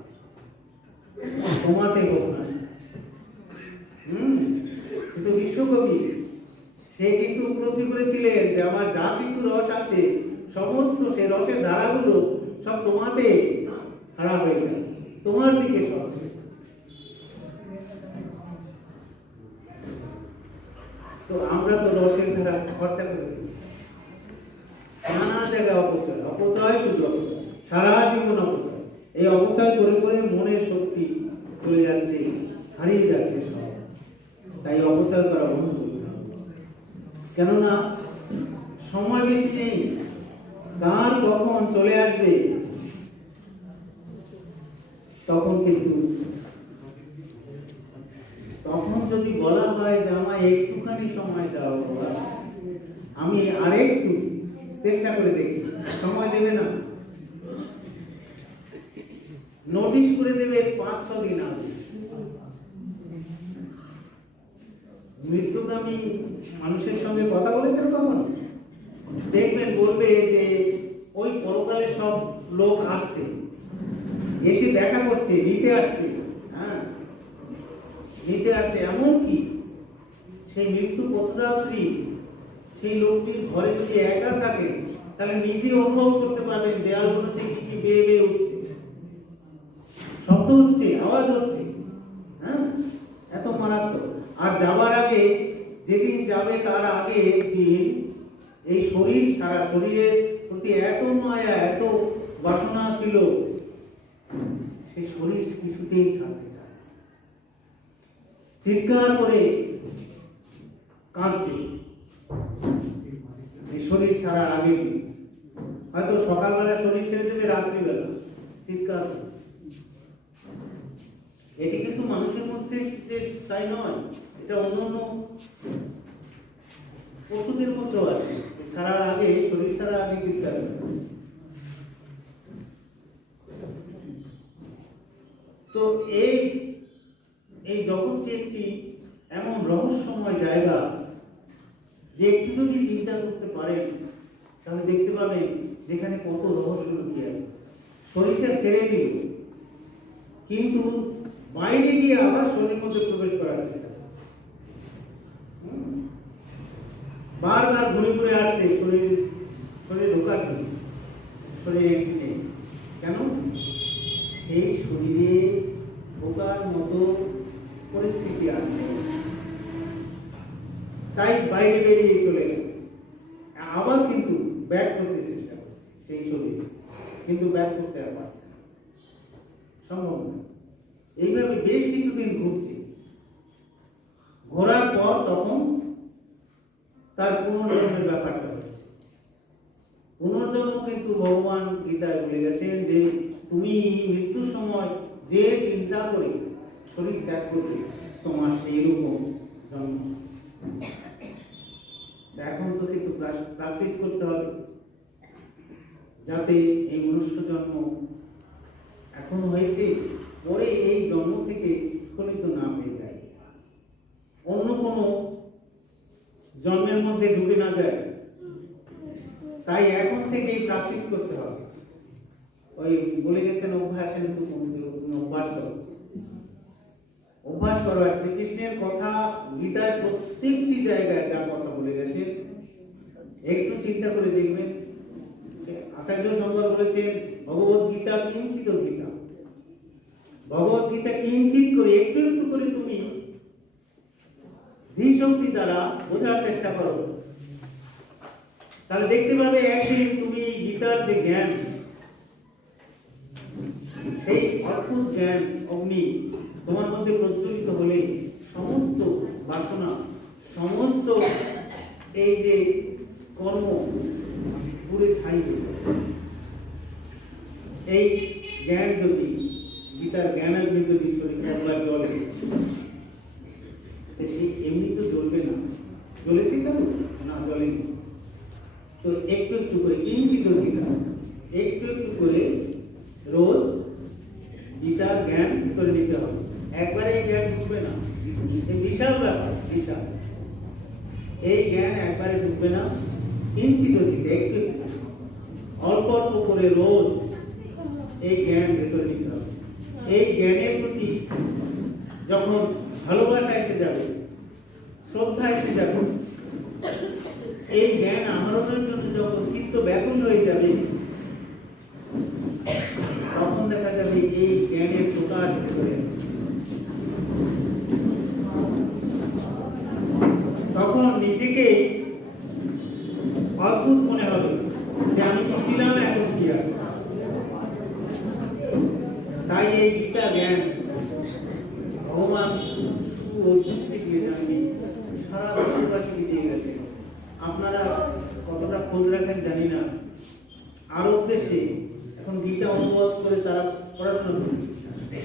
তোমাতে হোক না। কিন্তু বিশ্বকবি সে কিন্তু উপলব্ধি করেছিলেন যে আমার যা কিছু রস আছে, সমস্ত সে রসের ধারাগুলো সব তোমাতে খারাপ হয়ে যায়, তোমার দিকে সব। তো আমরা তো রসের ধারা খরচা করে নানা জায়গায় অপচয় শুধু অপচয়, সারা জীবন অপচয়। এই অপচয় করে করে মনের শক্তি চলে যাচ্ছে, হারিয়ে যাচ্ছে সব। তাই অপচয় করা বন্ধ করতে হবে, কেননা সময় বেশি নেই। কার কখন চলে আসবে তখন কিন্তু, তখন যদি বলা হয় যে আমায় একটুখানি সময় দাও, আমি আরেকটু চেষ্টা করে দেখি, সময় দেবে না, নোটিশ করে দেবে 5-6 দিন আগে। মৃত্যুগামী মানুষের সঙ্গে কথা বলেছেন কখনো? দেখবেন বলবে যে ওই পরকালে সব লোক আসছে, এসে দেখা করছে, নিতে আসছে, নিতে আসছে। এমনকি সেই মৃত্যু পথযাত্রী, সেই লোকটির ঘরে যদি একা থাকে, তাহলে নিজে অনুভব করতে পারবেন দেয়ালগুলো থেকে কি বেয়ে বেয়ে উঠছে, শব্দ হচ্ছে, আওয়াজ হচ্ছে। এত মারাত্মক। আর যাবার আগে, যেদিন যাবে তার আগে দিন, এই শরীর সারা, শরীরের প্রতি এত মায়া, এত বাসনা ছিল, সেই শরীর কিছুতেই ছাড়তে চায়, চিৎকার করে কাঁদছে এই শরীর ছাড়ার আগে। হয়তো সকালবেলা শরীর ছেড়ে দেবে, রাত্রিবেলা চিৎকার। এটি কিন্তু মানুষের মধ্যে যে তাই নয়, এটা অন্য অন্য পশুদের মধ্যেও আছে। ছাড়ার আগে, শরীর ছাড়ার আগে চিৎকার করে। তো এই জগৎটি একটি এমন রহস্যময় জায়গা যে একটু যদি চিন্তা করতে পারেন তাহলে দেখতে পাবেন যেখানে কত রহস্য লুকিয়ে আছে। শরীরটা ছেড়ে দিল, কিন্তু বাইরে গিয়ে আবার শরীরের মধ্যে প্রবেশ করার চেষ্টা করছে। বারবার ঘুরে ঘুরে আসছে শরীরে ঢোকার জন্য, শরীরে নেই কেন? সেই শরীরে ঢোকার মতো পরিস্থিতি আসছে, তাই বাইরে বেরিয়ে চলে গেল। আবার কিন্তু ব্যাক করতে চেষ্টা করছে সেই শরীরে, কিন্তু ব্যাক করতে আর পারছে না, সম্ভব না। এইভাবে বেশ কিছুদিন ঘুরছে। ঘোরার পর তখন তার পুনর্জন্মের ব্যাপারটা হচ্ছে। পুনর্জন্ম কিন্তু ভগবান গীতায় বলে গেছেন যে তুমি মৃত্যুর সময় যে চিন্তা করে শরীর ত্যাগ করবে তোমার সেই রকম জন্ম। এখন তো কিন্তু প্র্যাকটিস করতে হবে যাতে এই মনুষ্য জন্ম এখন হয়েছে, পরে এই জন্ম থেকে স্খলিত না হয়ে যায়, অন্য কোনো জন্মের মধ্যে ঢুকে না যায়। তাই এখন থেকেই প্র্যাকটিস করতে হবে। ওই বলে গেছেন অভ্যাসের অভ্যাস করো, অভ্যাস করো। আর শ্রীকৃষ্ণের কথা গীতায় প্রত্যেকটি জায়গায় যা কথা বলে গেছেন একটু চিন্তা করে দেখবেন। আচার্য শঙ্কর বলেছেন ভগবত গীতা কিঞ্চিত গীতা, ভগবত গীতা কিঞ্চিত করে একটু একটু করে তুমি ধীশক্তি দ্বারা বোঝার চেষ্টা করো, তাহলে দেখতে পাবে একদিন তুমি গীতার যে জ্ঞান, সেই অদ্ভুত জ্ঞান অগ্নি তোমার মধ্যে প্রজ্বলিত হলে সমস্ত বাসনা, সমস্ত এই যে কর্ম পুরে ছাই হয়ে যাবে। এই জ্ঞান যদি, গীতার জ্ঞান যদি শরীর খেলা জলে, সেই এমনি তো জ্বলবে না। জ্বলেছে কেন না? জ্বলেনি। তো একটু একটু করে কিঞ্চিত গীতা, একটু একটু করে রোজ গীতার জ্ঞান করে নিতে হবে। একবারে এই জ্ঞান ঢুকবে না, এই বিশাল ব্যাপার, বিশাল। এই জ্ঞান একবারে ঢুকবে না, কিঞ্চিত গীতা একটু অল্প অল্প করে রোজ এই জ্ঞান ভেতরে নিতে হবে। এই জ্ঞানের প্রতি যখন ভালোবাসা এসে যাবে, শ্রদ্ধা এসে যাবে, এই জ্ঞান আহরণের জন্য যখন চিত্ত ব্যাকুল হয়ে যাবে, তখন দেখা যাবে এই জ্ঞানের প্রকাশ করে। তখন নিজেকে অদ্ভুত মনে হবে যে আমি কি ছিলাম, এখন কি আছে। তাই এই গীতা জ্ঞান ভগবান সারা বিশ্ববাসীকে দিয়ে গেছে। আপনারা কতটা খোঁজ রাখেন জানি না, আরব দেশে এখন গীতা অনুবাদ করে তারা পড়াশোনা করছে।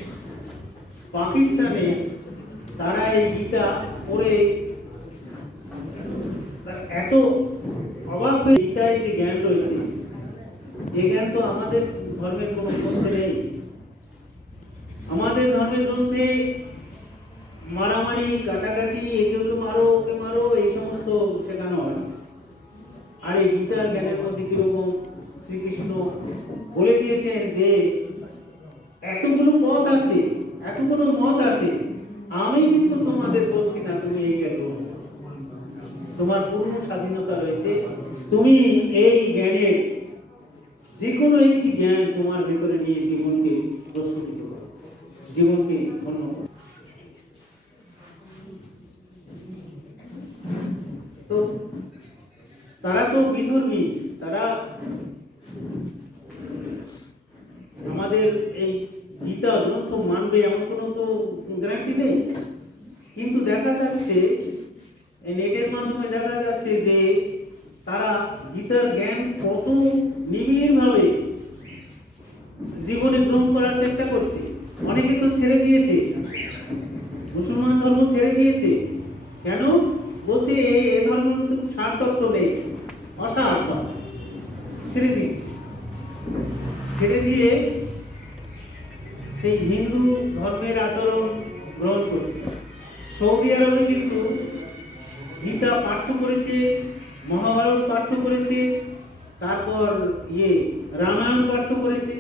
পাকিস্তানে তারা এই গীতা পড়ে এত অবাক হয়ে, গীতায় যে জ্ঞান রয়েছে এই জ্ঞান তো আমাদের ধর্মের কোনো গ্রন্থে নেই। আমাদের ধর্মের গ্রন্থে মারামারি, কাটাকাটি, এগুলো মারো, ওকে মারো, এই সমস্ত শেখানো হয়। আর এই গীতার জ্ঞানের মধ্যে কিরকম শ্রীকৃষ্ণ বলে দিয়েছেন যে এতগুলো পথ আছে, এতগুলো মত আছে, আমি কিন্তু তোমাদের বলছি না তুমি এইটা করো, তোমার পূর্ণ স্বাধীনতা রয়েছে। তুমি এই জ্ঞানের যে কোনো একটি জ্ঞান তোমার ভিতরে নিয়ে জীবনকে প্রস্তুত করো, জীবনকে ধন্য করো। তো তারা তো বিধর্মী, তারা আমাদের এই গীতা গ্রন্থ মানবে এমন কোনো তো গ্যারান্টি নেই। কিন্তু দেখা যাচ্ছে নেটের মাধ্যমে দেখা যাচ্ছে যে তারা গীতার জ্ঞান কত নিবিড়ভাবে জীবনে গ্রহণ করার চেষ্টা করছে। অনেকে তো ছেড়ে দিয়েছে, মুসলমান ধর্ম ছেড়ে দিয়েছে। কেন? বলছে এই ধর্ম সারতত্ত্ব নেই, অসার, ছেড়ে দিয়েছে। ছেড়ে দিয়ে সেই হিন্দু ধর্মের আচরণ গ্রহণ করছে। সৌদি আরবে কিন্তু গীতা পাঠ্য করেছে, মহাভারত পাঠ্য করেছে, তারপর রামায়ণ পাঠ্য করেছে।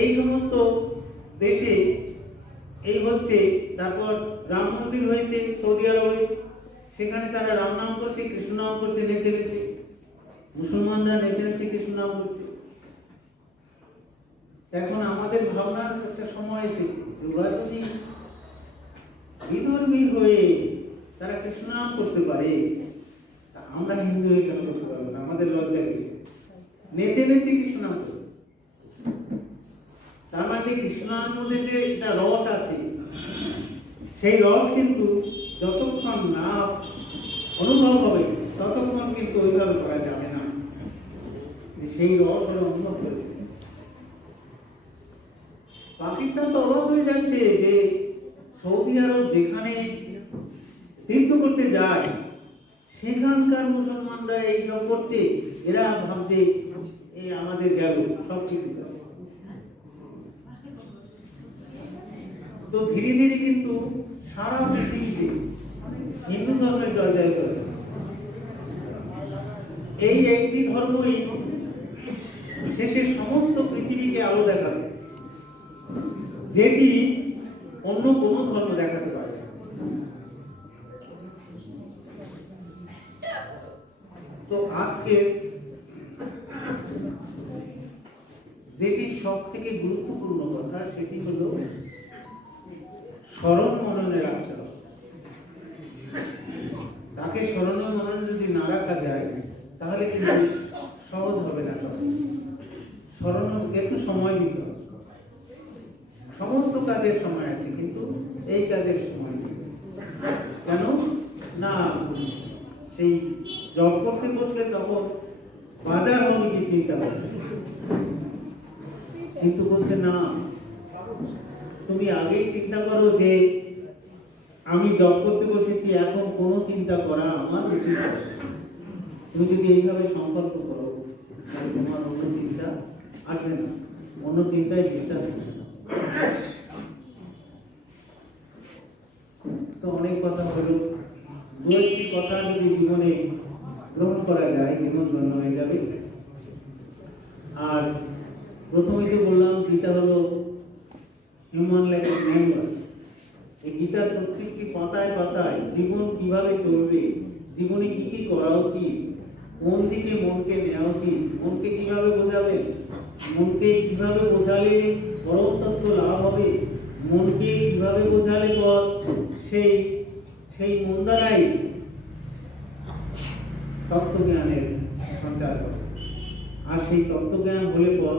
এই সমস্ত দেশে এই হচ্ছে, তারপর রাম মন্দির হয়েছে সৌদি আরবে, সেখানে তারা রাম নাম করছে, কৃষ্ণ নাম করছে, নেচে নেচে। মুসলমানরা নেচে নেচে কৃষ্ণ নাম করছে। এখন আমাদের ভাবনার একটা সময় এসেছে, ওরা যদি বিধর্মী হয়ে তারা কৃষ্ণ নাম করতে পারে, তা আমরা হিন্দু হয়ে কেন করতে পারবো না? আমাদের লজ্জা কিছু, নেচে নেচে কৃষ্ণ নাম করতে। তার মানে কৃষ্ণের মধ্যে যে একটা রস আছে, সেই রস কিন্তু যতক্ষণ না অনুভব হবে ততক্ষণ কিন্তু ওইভাবে করা যাবে না। সেই রস হলো অনুভব করে। পাকিস্তান তো অবাক হয়ে যাচ্ছে যে সৌদি আরব যেখানে তীর্থ করতে যায় সেখানকার মুসলমানরা এইসব করছে। এরা ভাবছে এই আমাদের গেল সব কিছু। তো ধীরে ধীরে কিন্তু সারা পৃথিবীতে হিন্দু ধর্মের জয় জয় করে। এই একটি ধর্মই শেষে সমস্ত পৃথিবীকে আলো দেখাবে, যেটি অন্য কোনো ধর্ম দেখাতে পারে। তো আজকে যেটি সব থেকে গুরুত্বপূর্ণ কথা, সেটি হলো স্মরণ মননে রাখতে হবে। তাকে স্মরণ মননে যদি না রাখা যায় তাহলে কিন্তু সহজ হবে না। স্মরণ একটু সময় দিতে হবে। সমস্ত কাজের সময় আছে, কিন্তু এই কাজের সময় নেই। কেন না? সেই জব করতে বসলে তখন বাজার হবে কি চিন্তা হবে, কিন্তু বলছে না, তুমি আগেই চিন্তা করো যে আমি জব করতে বসেছি, এখন কোনো চিন্তা করা আমার উচিত। তুমি যদি এইভাবে সংকল্প করো তাহলে তোমার অন্য চিন্তা আসবে না, অন্য চিন্তায় ডিস্টার্ব হবে। তো অনেক কথা হলো, দু একটি কথা যদি জীবনে গ্রহণ করা যায় জীবন ধন্য হয়ে যাবে। আর প্রথমেই তো বললাম গীতা হলো হিউম্যান লাইফ ম্যানুয়াল। এই গীতার প্রত্যেকটি পাতায় পাতায় জীবন কিভাবে চলবে, জীবনে কি কি করা উচিত, কোন দিকে মনকে নেওয়া উচিত, মনকে কিভাবে বোঝাবে, মনকে কিভাবে বোঝালে পরম তত্ত্ব লাভ হবে, মনকে কিভাবে বোঝালে পর সেই মন দ্বারাই তত্ত্বজ্ঞানের সঞ্চার করে। আর সেই তত্ত্বজ্ঞান হলে পর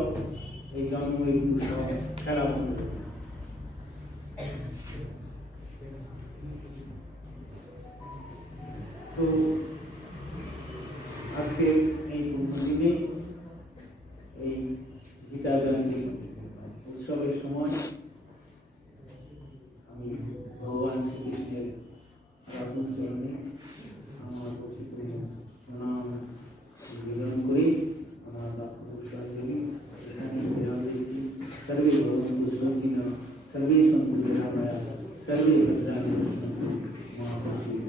এই জন্ম মৃত্যু সব খেলা বন্ধ। তো আজকে এই দিনে এই গীতা জয়ন্তী উৎসবের সময় আমি ভগবান শ্রীকৃষ্ণের চরণে আমার প্রণাম নিবেদন করি, আমার सर्वे भवन्तु सुखिनः सर्वे सन्तु निरामयाः सर्वे भद्राणि पश्यन्तु मा कश्चित्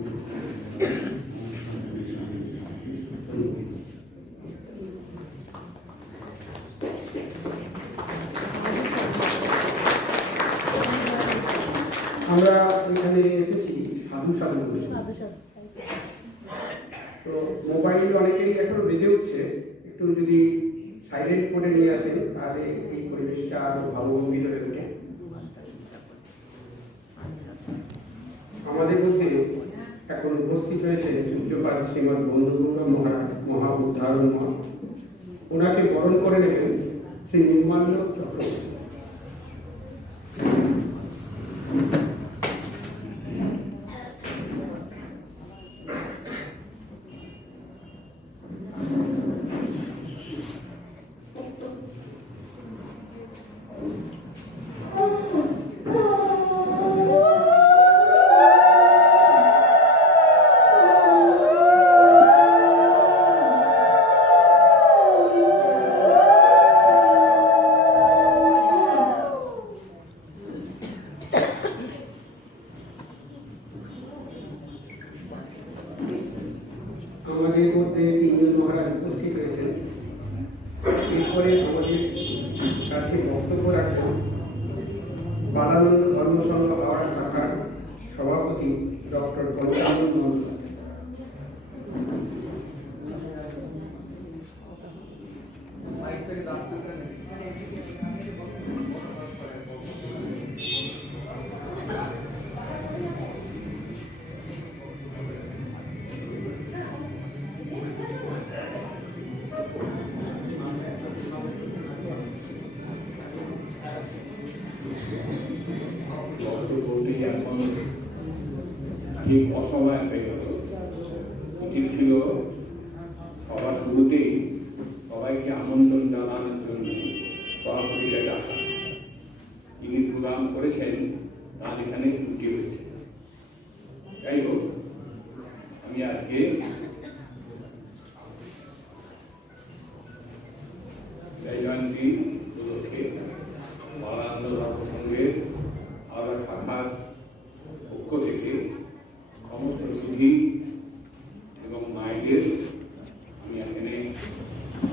আমরা এখানে এসেছি সাধু সাধু বলে। তো মোবাইল অনেকেই এখন বেজে উঠছে, একটু যদি সাইলেন্ট করে নিয়ে আসেন তাহলে এই পরিবেশটা আরো ভালো গম্ভীর হয়ে ওঠে। আমাদের মধ্যে এখন উপস্থিত হয়েছে সূর্যপাত শ্রীমৎ বন্ধুগৌর মহারাজ মহা উদ্ধারণ মহা। ওনাকে বরণ করে নেবেন শ্রী নির্মাল্য চক্রবর্তী। কাছে বক্তব্য রাখবেন বালানন্দ ধর্মসংঘ হাওড়া শাখার সভাপতি ডক্টর পঞ্চানন্দ মন্ডল। বক্তব্যটি এখন ঠিক অসময় হয়ে গেল। উচিত ছিল সবার শুরুতেই সবাইকে আমন্ত্রণ জানানোর জন্য সভাপতিকে ডাকা। যিনি প্রোগ্রাম করেছেন তার এখানে ত্রুটি হয়েছে। যাই হোক, আমি আজকে জয়ন্তী উপলক্ষে বালানন্দ ধর্মসংঘের হাওড়া শাখার পক্ষ থেকে সমস্ত সুধী এবং মায়েদের আমি এখানে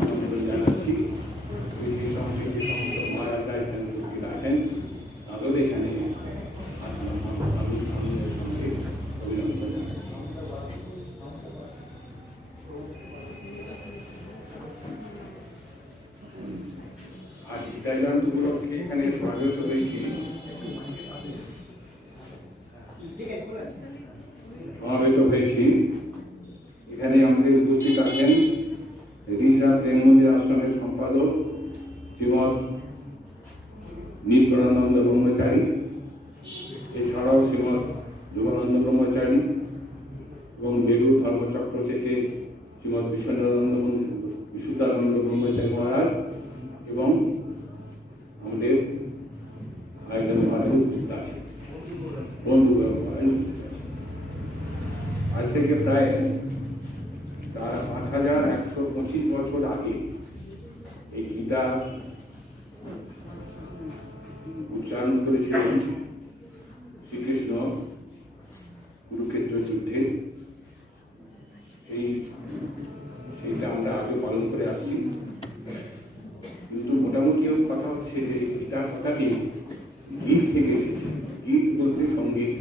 আমন্ত্রণ জানাচ্ছি। মহারাজরা এখানে উপস্থিত আছেন, তাদের এখানে অভিনন্দন জানাচ্ছি। আজ জয়ন্ত উপলক্ষে এখানে স্বাগত হয়েছি, সমাবেত হয়েছি। এখানে আমাদের উপস্থিত আছেন ঋষা প্রেম মন্দির আশ্রমের সম্পাদক শ্রীমৎ নীলকরানন্দ ব্রহ্মচারী, এছাড়াও শ্রীমৎ যোগানন্দ ব্রহ্মচারী এবং বেলুর ধর্মচক্র থেকে শ্রীমৎ বিশুদ্ধানন্দ ব্রহ্মচারী মহারাজ এবং আমাদের আয়োজন উপস্থিত আছে বন্ধুরা। আজ থেকে প্রায় ৫,১২৫ বছর আগে এই গীতা উচ্চারণ করেছিলেন শ্রীকৃষ্ণ কুরুক্ষেত্র যুদ্ধে। সেইটা আমরা আগে পালন করে আসছি। কিন্তু মোটামুটি কথা হচ্ছে যে গীতার কথাটি গীত থেকে এসেছে। গীত বলতে সঙ্গীত।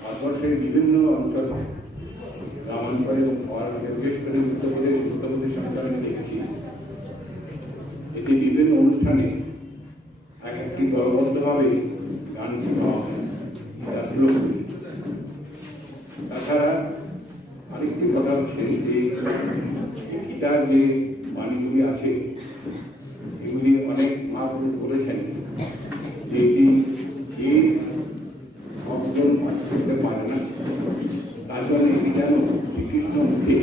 ভারতবর্ষের বিভিন্ন অঞ্চল, গ্রামাঞ্চল এবং শহরাঞ্চলে, বিশেষ করে উত্তরপ্রদেশ অঞ্চলে দেখছি এটি বিভিন্ন অনুষ্ঠানে এক একটি দলবদ্ধভাবে গানটি গাওয়া হয়। তাছাড়া আরেকটি কথা হচ্ছে যে গীতার যে বাণীগুলি আছে এগুলি অনেক মহাপুরুষ বলেছেন যে এটি যে অর্জন করতে পারে না, তার জন্য এটি যেন শ্রীকৃষ্ণ মুখে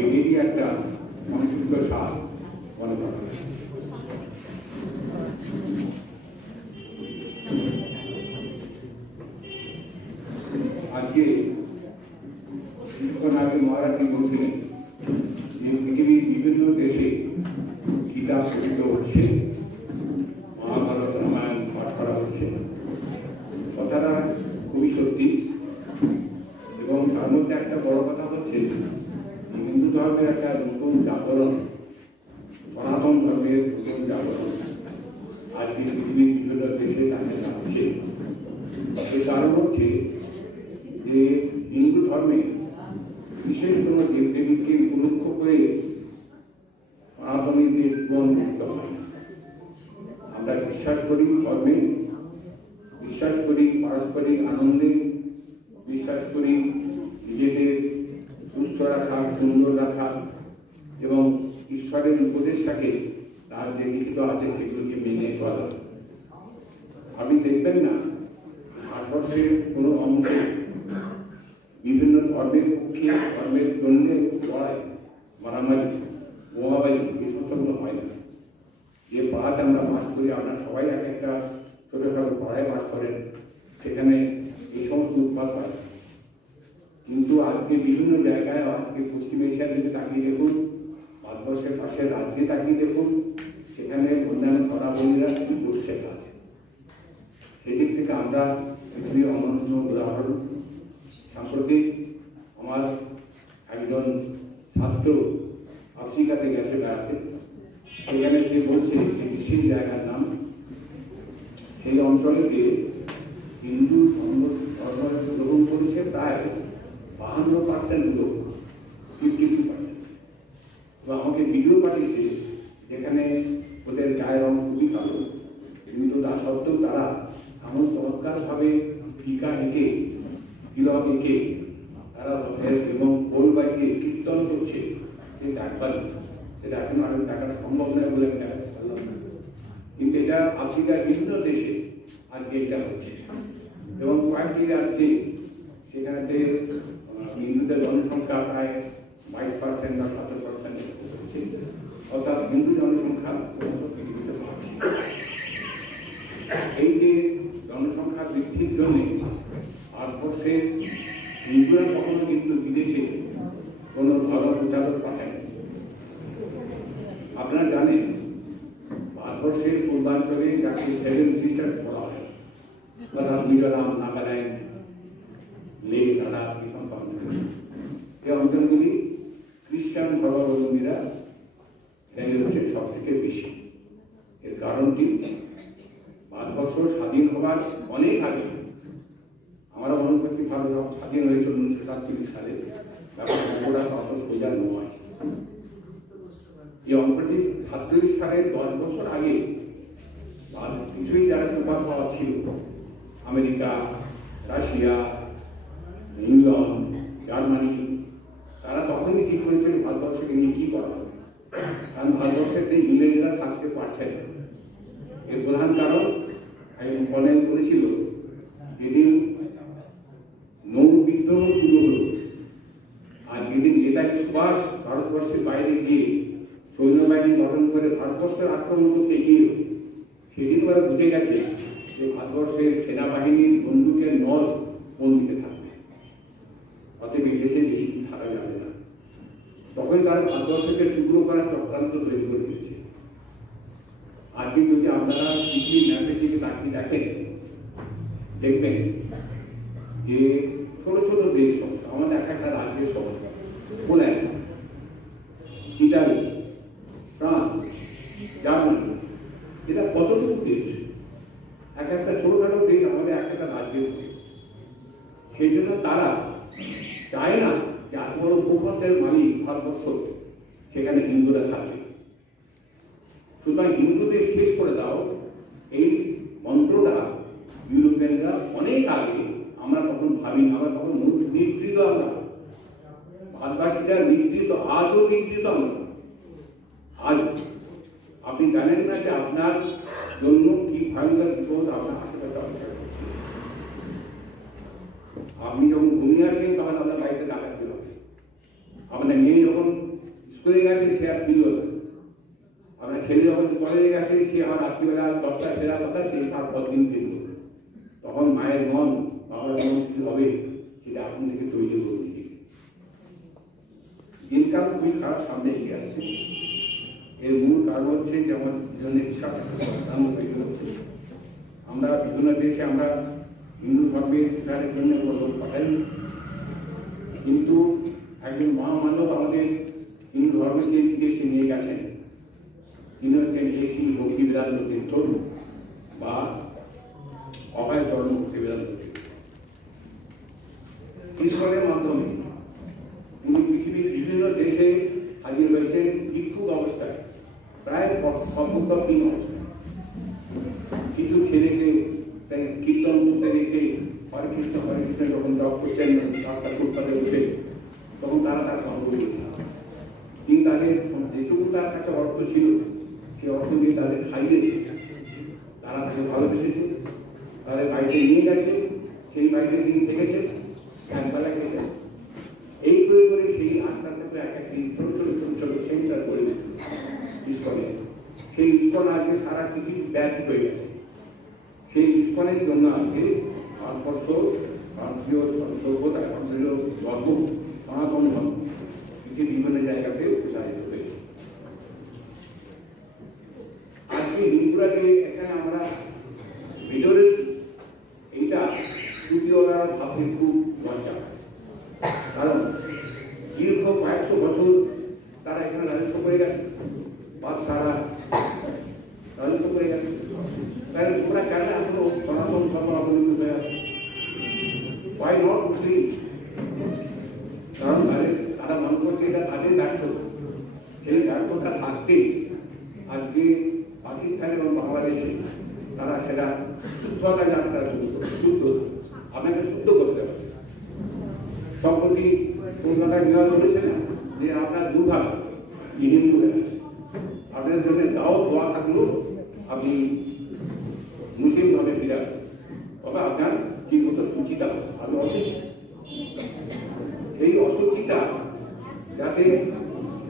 এদেরই একটা সংক্ষিপ্ত সার মনে করা হয়। আজকে কিছুক্ষণ আগে মহারাজজি বলছিলেন যে পৃথিবীর বিভিন্ন দেশে গীতা পঠিত হচ্ছে, মহাভারত রামায়ণ পাঠ করা হচ্ছে। কথাটা খুবই সত্যি। এবং তার মধ্যে একটা বড় কথা হচ্ছে হিন্দু ধর্মের একটা নতুন জাগরণ, সনাতন ধর্মের নতুন জাগরণ আজকে পৃথিবীর বিভিন্ন দেশে দেখা যাচ্ছে। এর কারণ হচ্ছে যে হিন্দু ধর্মে বিশেষ কোনো দেবদেবীকে উপলক্ষ করে সনাতনীদের জীবন মুক্ত হয়। আমরা বিশ্বাস করি ধর্মে, বিশ্বাস করি পারস্পরিক আনন্দে, বিশ্বাস করি নিজেদের সুস্থ রাখা, সুন্দর রাখা এবং ঈশ্বরের উপদেশটাকে তার যে লিখিত আছে সেগুলোকে মেনে চলা। আপনি দেখবেন না ভারতবর্ষের কোনো অংশে বিভিন্ন ধর্মের পক্ষে, ধর্মের জন্য লড়াই, মারামারি, বোমাবাজি এই সমস্তগুলো হয় না। যে পাড়াতে আমরা বাস করি, আমরা সবাই এক একটা ছোটোখাটো পাড়ায় বাস করেন, সেখানে এই সমস্ত উৎপাদ হয়। কিন্তু আজকে বিভিন্ন জায়গায়, আজকে পশ্চিম এশিয়ার দিকে তাকিয়ে দেখুন, ভারতবর্ষের পাশের রাজ্যে তাকিয়ে দেখুন, সেখানে অন্যান্য ধরাবলীরা কি করছে কাজ। সেদিক থেকে আমরা পৃথিবীর অনন্য উদাহরণ। সম্প্রতি আমার একজন ছাত্র আফ্রিকাতে গেছে বেড়াতে, সেখানে সে বলছে যে সেই জায়গার নাম, সেই অঞ্চলেতে হিন্দু ধর্ম গ্রহণ করেছে প্রায় 52% লোক, 52%। এবং আমাকে ভিডিও পাঠিয়েছে যেখানে ওদের গায়ের রং খুবই কালো, কিন্তু তা সত্ত্বেও তারা এমন চমৎকারভাবে টিকা এঁকে, তিলক এঁকে তারা এবং গোল বাজিয়ে কীর্তন করছে, যে ডাকবালি সেটা এখন আমি টাকাটা সম্ভব নয় বলে আমি দেখাতে পারলাম না। কিন্তু এটা আফ্রিকার বিভিন্ন দেশে আজকে এটা হচ্ছে এবং কয়েকটি রাজ্যে সেখানেতে হিন্দুদের জনসংখ্যা প্রায় 22% বা 17% হচ্ছে, অর্থাৎ হিন্দু জনসংখ্যা পৃথিবীতে বাড়ছে। এই যে জনসংখ্যা বৃদ্ধির জন্য ভারতবর্ষে হিন্দুরা কখনো কিন্তু বিদেশে কোনো ধর্ম প্রচারক পাঠায়। আপনারা জানেন ভারতবর্ষের পূর্বাঞ্চলে যাকে 7 সিস্টার্স বলা হয়, অর্থাৎ মিজোরাম, নাগাল্যান্ড, লে, লাদাখ, এই অঞ্চলগুলি খ্রিস্টান ধর্মাবলম্বীরা এখানে হচ্ছে সব থেকে বেশি। এর কারণটি ভারতবর্ষ স্বাধীন হওয়ার অনেক আগে, আমরা মনে করছি ভারত স্বাধীন হয়েছিল 1947 সালে, তারপর অঙ্কটা তত সোজা নয়। এই অঙ্কটি 47 সালের 10 বছর আগে কিছুই যারা সুপার পাওয়ার ছিল, আমেরিকা, রাশিয়া, ইংল্যান্ড, জার্মানি, তারা তখনই ঠিক করেছিল ভারতবর্ষকে নিয়ে কি করা হবে, কারণ ভারতবর্ষের যে ইংরেজরা থাকতে পারছে না। এর প্রধান কারণ একজন কর্নেল বলেছিল, যেদিন নৌ বিদ্রোহ শুরু হল আর যেদিন নেতাজি সুভাষ ভারতবর্ষের বাইরে গিয়ে সৈন্যবাহিনী গঠন করে ভারতবর্ষের আক্রমণ করতে গিয়ে, সেদিন ওরা বুঝে গেছে যে ভারতবর্ষের সেনাবাহিনীর বন্দুকের নল কোন দিকে থাকবে, অতএব এই দেশে বেশি থাকা যাবে না। তখন তারা ভারতবর্ষকে টুকরো করার চক্রান্ত তৈরি করে দিয়েছে। আজকে যদি আপনারা পৃথিবীর ম্যাপের দিকে তাকিয়ে দেখেন, দেখবেন যে ছোট ছোট দেশ, আমাদের একটা রাজ্যের শহর, পোল্যান্ড, ইটালি, ফ্রান্স, জার্মানি, এটা কতটুকু দেশ, একটা ছোটখাটো দেশ আমাদের একটা রাজ্যের। সেই জন্য তারা চায় না যে এত বড় ভূখণ্ডের মালিক ভারতবর্ষ, সেখানে হিন্দুরা থাকবে। সুতরাং হিন্দুদের শেষ করে দাও, এই মন্ত্রটা ইউরোপিয়ানরা অনেক আগে, আমরা তখন ভাবি না, আমরা তখন নিদ্রিত, আমরা ভারতবাসীরা নিদ্রিত, আজও নিদ্রিত আমরা। আজ আপনি জানেন না যে আপনার জন্য কি ভয়ঙ্কর বিপদ আপনার আশেপাশে অপেক্ষা করছে। আপনি যখন ঘুমিয়ে আছেন তখন আপনার বাড়িতে ডাকাতি হবে, আপনার মেয়ে যখন স্কুলে গেছে সে আর ফিরল না, আপনার ছেলে যখন কলেজে গেছে সে আমার রাত্রিবেলা 10টায় ফেরার কথা, সে তার 10 দিন ফিরল। তখন মায়ের মন, বাবার মন কি হবে সেটা আপনি থেকে তৈরি করে দিচ্ছে। দিনকাল খুবই খারাপ সামনে এগিয়ে আসছে। এর মূল কারণ হচ্ছে যে আমার জীবনের তৈরি হচ্ছে। আমরা বিভিন্ন দেশে আমরা হিন্দু ধর্মের প্রচারের জন্য লোক পাঠাই, কিন্তু একজন মহামানব আমাদের হিন্দু ধর্মের যে বিদেশে নিয়ে গেছেন, তিনি হচ্ছেন এসি ভক্তিবেদান্ত তীর্থ বা অভয় চরণ ভক্তিবেদান্ত তীর্থ। ঈশ্বরের মাধ্যমে তিনি পৃথিবীর বিভিন্ন দেশে হাজির হয়েছেন ভিক্ষুক অবস্থায়, প্রায় কমপক্ষ 3 অবস্থায়। কিছু ছেলেকে কীর্তন করতে রেখে হরে কৃষ্ণ যখন জপ করছেন রাস্তার ফুটপাতে বসে, তখন তারা তার সঙ্গ দিয়েছে। তিনি তাদের যেটুকু তার কাছে অর্থ ছিল সেই অর্থ দিয়ে তাদের খাইয়েছে, তারা তাকে ভালোবেসেছে, তাদের বাড়িতে নিয়ে গেছে, সেই বাড়িতে তিনি থেকেছে, একবেলা খেয়েছে। এই করে করে সেই আস্তে আস্তে এক একটি ছোট ছোট ছোট ছোট সেন্টার করে ইস্কনে। সেই ইস্কন আজকে সারা পৃথিবী ব্যাপী হয়ে গেছে। সেই ইস্কনের জন্য আজকে ভারতবর্ষ, ভারতীয় সভ্যতা, ভারতীয় ধর্ম, সনাতন ধর্ম পৃথিবীর বিভিন্ন জায়গাতে প্রচারিত হয়েছে। আজকে হিন্দুরাকে এখানে আমরা ভিতরের এইটা তৃতীয়রা ভাবতে খুব লজ্জা, কারণ দীর্ঘ কয়েকশো বছর তারা এখানে রাজত্ব করে গেছে। বাদশাহরা রাজত্ব করে গেছে। তাই তোমরা কেন এখনো সনাতন ধর্ম অবলম্বন হয়ে আছে? Why not মুসলিম? কারণ তারা মনে করছে এটা তাদের দায়িত্ব। সেই দায়িত্বটা থাকতে আজকে পাকিস্তান এবং বাংলাদেশে তারা সেটা শুদ্ধতা যাত্রা শুদ্ধ আপনাকে শুদ্ধ করতে হবে। সম্প্রতি কলকাতায় বিভাগ বলেছে না যে আপনার দুভাগ হিন্দু আপনার জন্য তাও দোয়া থাকলো আপনি মুসলিম ধর্মে ফিরে আসবেন, তবে আপনার ঠিক মতো সুচিতা আমি অসুচিত। এই অসুচিতা যাতে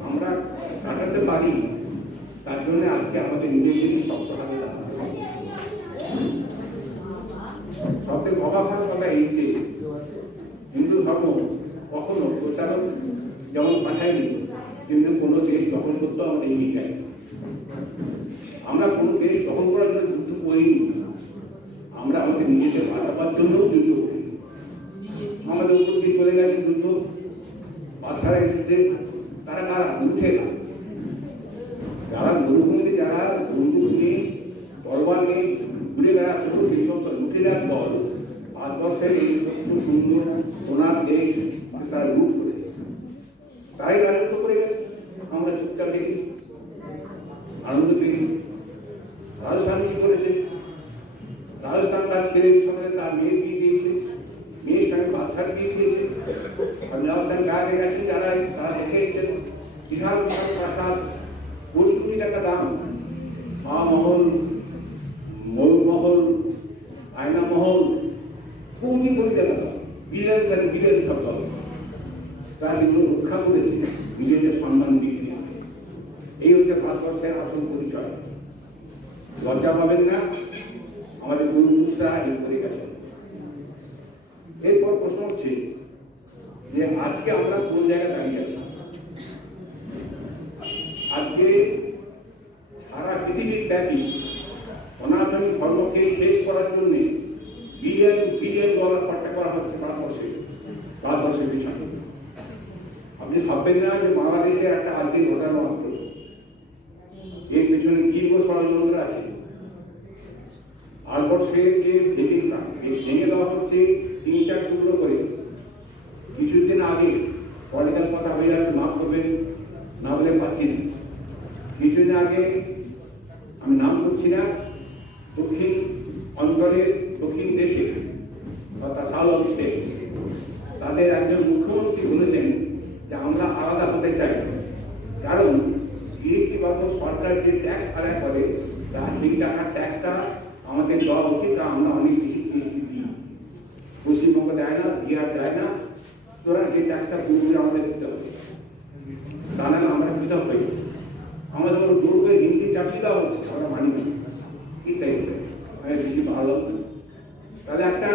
আমরা কাটাতে পারি তার জন্য আজকে আমাদের নিজেদেরই শক্ত হাতে দাঁড়াতে হবে। সবথেকে অবাক হওয়ার কথা এই যে হিন্দু ধর্ম কখনো প্রচারক যেমন পাঠায়নি কিন্তু কোনো দেশ দখল করতে আমাদের এই চাই। আমরা কোনো দেশ দখল করার জন্য যুদ্ধ করিনি, আমরা আমাদের নিজেদের বাঁচাবার জন্যও যুদ্ধ করি। আমাদের উপর দিয়ে চলে গেছে যুদ্ধ, বাচ্চারা এসেছে, তারা কারা উঠে না, যারা মরুভূমিতে যারা বন্দুক নেই তরবার নেই ঘুরে বেড়াচ্ছে সেই সমস্ত লুটেরার দল ভারতবর্ষের এই সুন্দর সোনার দেশ তারা লুট করেছে, তারাই রাজত্ব করে গেছে। আমরা চুপচাপ দেখি, আনন্দ পেয়েছি। রাজস্থান কি করেছে? রাজস্থান তার ছেলের সঙ্গে তার মেয়ে দিয়ে দিয়েছে, মেয়ের সঙ্গে বাচ্চার দিয়ে দিয়েছে। রাজস্থান গায়ে গেছে যারা তারা দেখে এসেছেন বিশাল বিশাল প্রাসাদ, কোটি কোটি টাকা দাম, মহল, ময়ূরমহল, আয়না মহল, কোটি কোটি টাকা দাম, বিলিয়ন সব দাম। তারা সেগুলো রক্ষা করেছে নিজেদের সম্মান দিয়ে দিয়ে। এই হচ্ছে ভারতবর্ষের আসল পরিচয়। লজ্জা পাবেন না, আমাদের পূর্বপুরুষরা এই করে গেছে। এরপর প্রশ্ন হচ্ছে যে আজকে আমরা কোন জায়গায় দাঁড়িয়ে আছি? আজকে সারা পৃথিবীর ব্যাপী সনাতনী ধর্মকে শেষ করার জন্য বিলিয়ন বিলিয়ন ডলার খরচা করা হচ্ছে ভারতবর্ষের পিছনে। আপনি ভাববেন না যে বাংলাদেশে একটা আজকে ঘটানো মাত্র, এর পেছনে কি ষড়যন্ত্র আছে। ভারতবর্ষের যে ভেঙে দেওয়া হচ্ছে 3-4 টুকরো করে। কিছুদিন আগে পলিটিক্যাল কথা হয়ে যাচ্ছে, মাফ করবেন না বলে পাচ্ছি না। কিছুদিন আগে আমি নাম করছি না, দক্ষিণ অঞ্চলের দক্ষিণ দেশে অর্থাৎ সাউথ স্টেট তাদের একজন মুখ্যমন্ত্রী বলেছেন যে আমরা আলাদা হতে চাই, কারণ জিএসটি বাবদ সরকার যে ট্যাক্স আদায় করে সেই টাকার ট্যাক্সটা আমাদের দেওয়া উচিত, আমরা অনেক বেশি জিএসটি দিই। পশ্চিমবঙ্গ দেয় না, বিহার দেয় না, সুতরাং সেই ট্যাক্সটা পুরোপুরি আমাদের দিতে হবে, তা নাহলে আমরা পৃথক হই। আমাদের জোর করে হিন্দি চাপিয়ে দেওয়া হচ্ছে, আমরা মানি না। কি তাই বেশি ভালো লাগতো? তাহলে একটা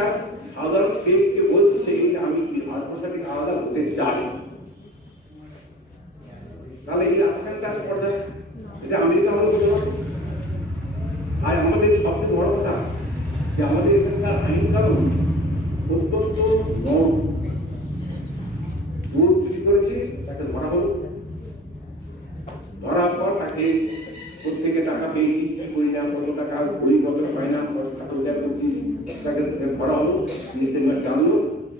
সাধারণ স্টেটকে বলছে যে আমি কি ভারতবর্ষ থেকে আলাদা হতে চাই, তাহলে এই আকাঙ্ক্ষা পর্যায়ে এটা আমেরিকা আমরা বলতে পারবো। আর আমাদের সবচেয়ে বড় কথা যে আমাদের এখানকার আইন কানুন অত্যন্ত নরম। চোর চুরি করেছে, তাকে ধরা হলো, ধরার পর তাকে প্রত্যেকে টাকা পেয়েছি, কি করি না, কত টাকা বইপত্র পায় না, কত টাকা উদ্ধার করছি, তাকে ধরা হলো, স্টেটমেন্ট আনলো,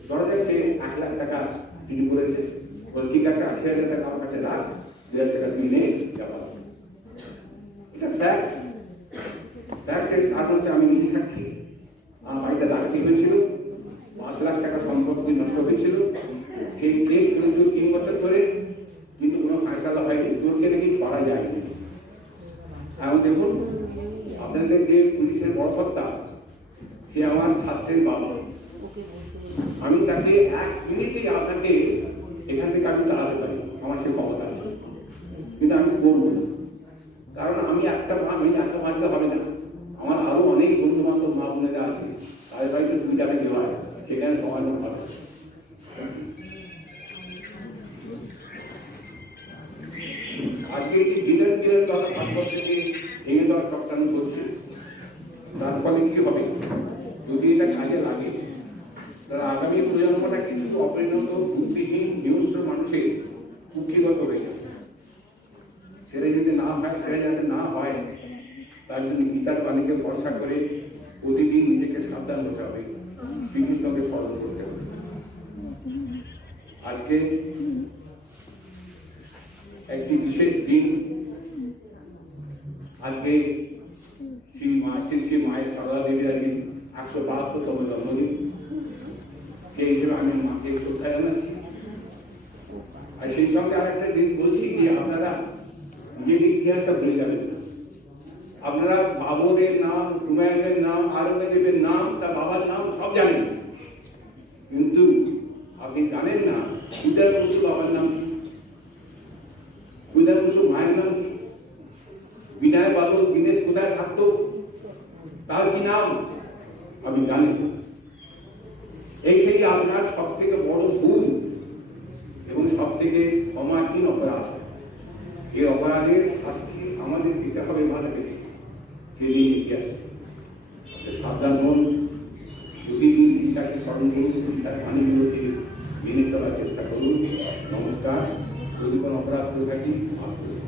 ধরা যায় সে 1 লাখ টাকা চুরি করেছে, বলে ঠিক আছে 80,000 টাকা আমার কাছে রাখ, 2,000 টাকা তুই নে যাবা। এটা ফ্যাক্ট। ফ্যাক্টের কারণ হচ্ছে আমি নিজে সাক্ষী, আমার বাড়িটা ডাকাতি হয়েছিল, 5 লাখ টাকা সম্পত্তি নষ্ট হয়েছিল। সেই কেস কিন্তু 3 বছর ধরে, কিন্তু কোনো ফায়সালা হয়নি, চোরকে নাকি পারা যায়নি। এখন দেখুন আপনাদের যে পুলিশের বড় কর্তা, সে আমার ছাত্রের বাবা, আমি তাকে 1 মিনিটেই আপনাকে এখান থেকে আমি তাড়াতে পারি, আমার সে ক্ষমতা আছে, কিন্তু আমি করবো না। কারণ আমি একটা মানলে হবে না, আমার আরো অনেক বন্ধু বান্ধব মা বোনেরা আছে, তাদের বাড়িতে 2 টাকা দেওয়া হয়, সেখানে কমানো হবে। আজকে এই দিনের কথা ভারতবর্ষকে ভেঙে দেওয়ার চক্রান্ত করছে, তার ফলে কি হবে? যদি এটা কাজে লাগে তারা আগামী প্রজন্মটা কিছু অপরিণত বুদ্ধিহীন নিউজ মানুষের কুক্ষিগত হয়ে যাবে। সেটা যদি না হয়, সেটা যাতে না হয় তার জন্য গীতার বাণীকে ভরসা করে প্রতিদিন নিজেকে সাবধান হতে হবে, শ্রীকৃষ্ণকে স্মরণ করতে হবে। আজকে একটি বিশেষ দিন। আজকে শ্রী মায়ের সারদা দেবীর আজকে 172তম জন্মদিন। সেই হিসেবে আমি মাকে শ্রদ্ধা জানাচ্ছি। আর সেই সঙ্গে আরেকটা জিনিস বলছি যে আপনারা নিজের ইতিহাসটা ভুলে যাবেন না। আপনারা বাবরের নাম, হুমায়ুনের নাম, আওরঙ্গজেবের নাম, তার বাবার নাম সব জানেন, কিন্তু আপনি জানেন না উদয় বসু বাবার নাম কি, উদয় বসু মায়ের নাম কি, বিনয় বাদল দীনেশ কোথায় থাকতো, তার কি নাম আপনি জানেন। এই থেকে আপনার সব থেকে বড় ভুল এবং সব থেকে অমার্জিন অপরাধ। এই অপরাধের শাস্তি আমাদের দিতে হবে ভালো পেরে সেদিন ইতিহাস। সাবধান হন, প্রতিদিন গীতাকে স্মরণ করুন, গীতার বাণীগুলোকে মেনে চলার চেষ্টা করুন। নমস্কার। যদি কোনো অপরাধ করে থাকি মাফ করুন।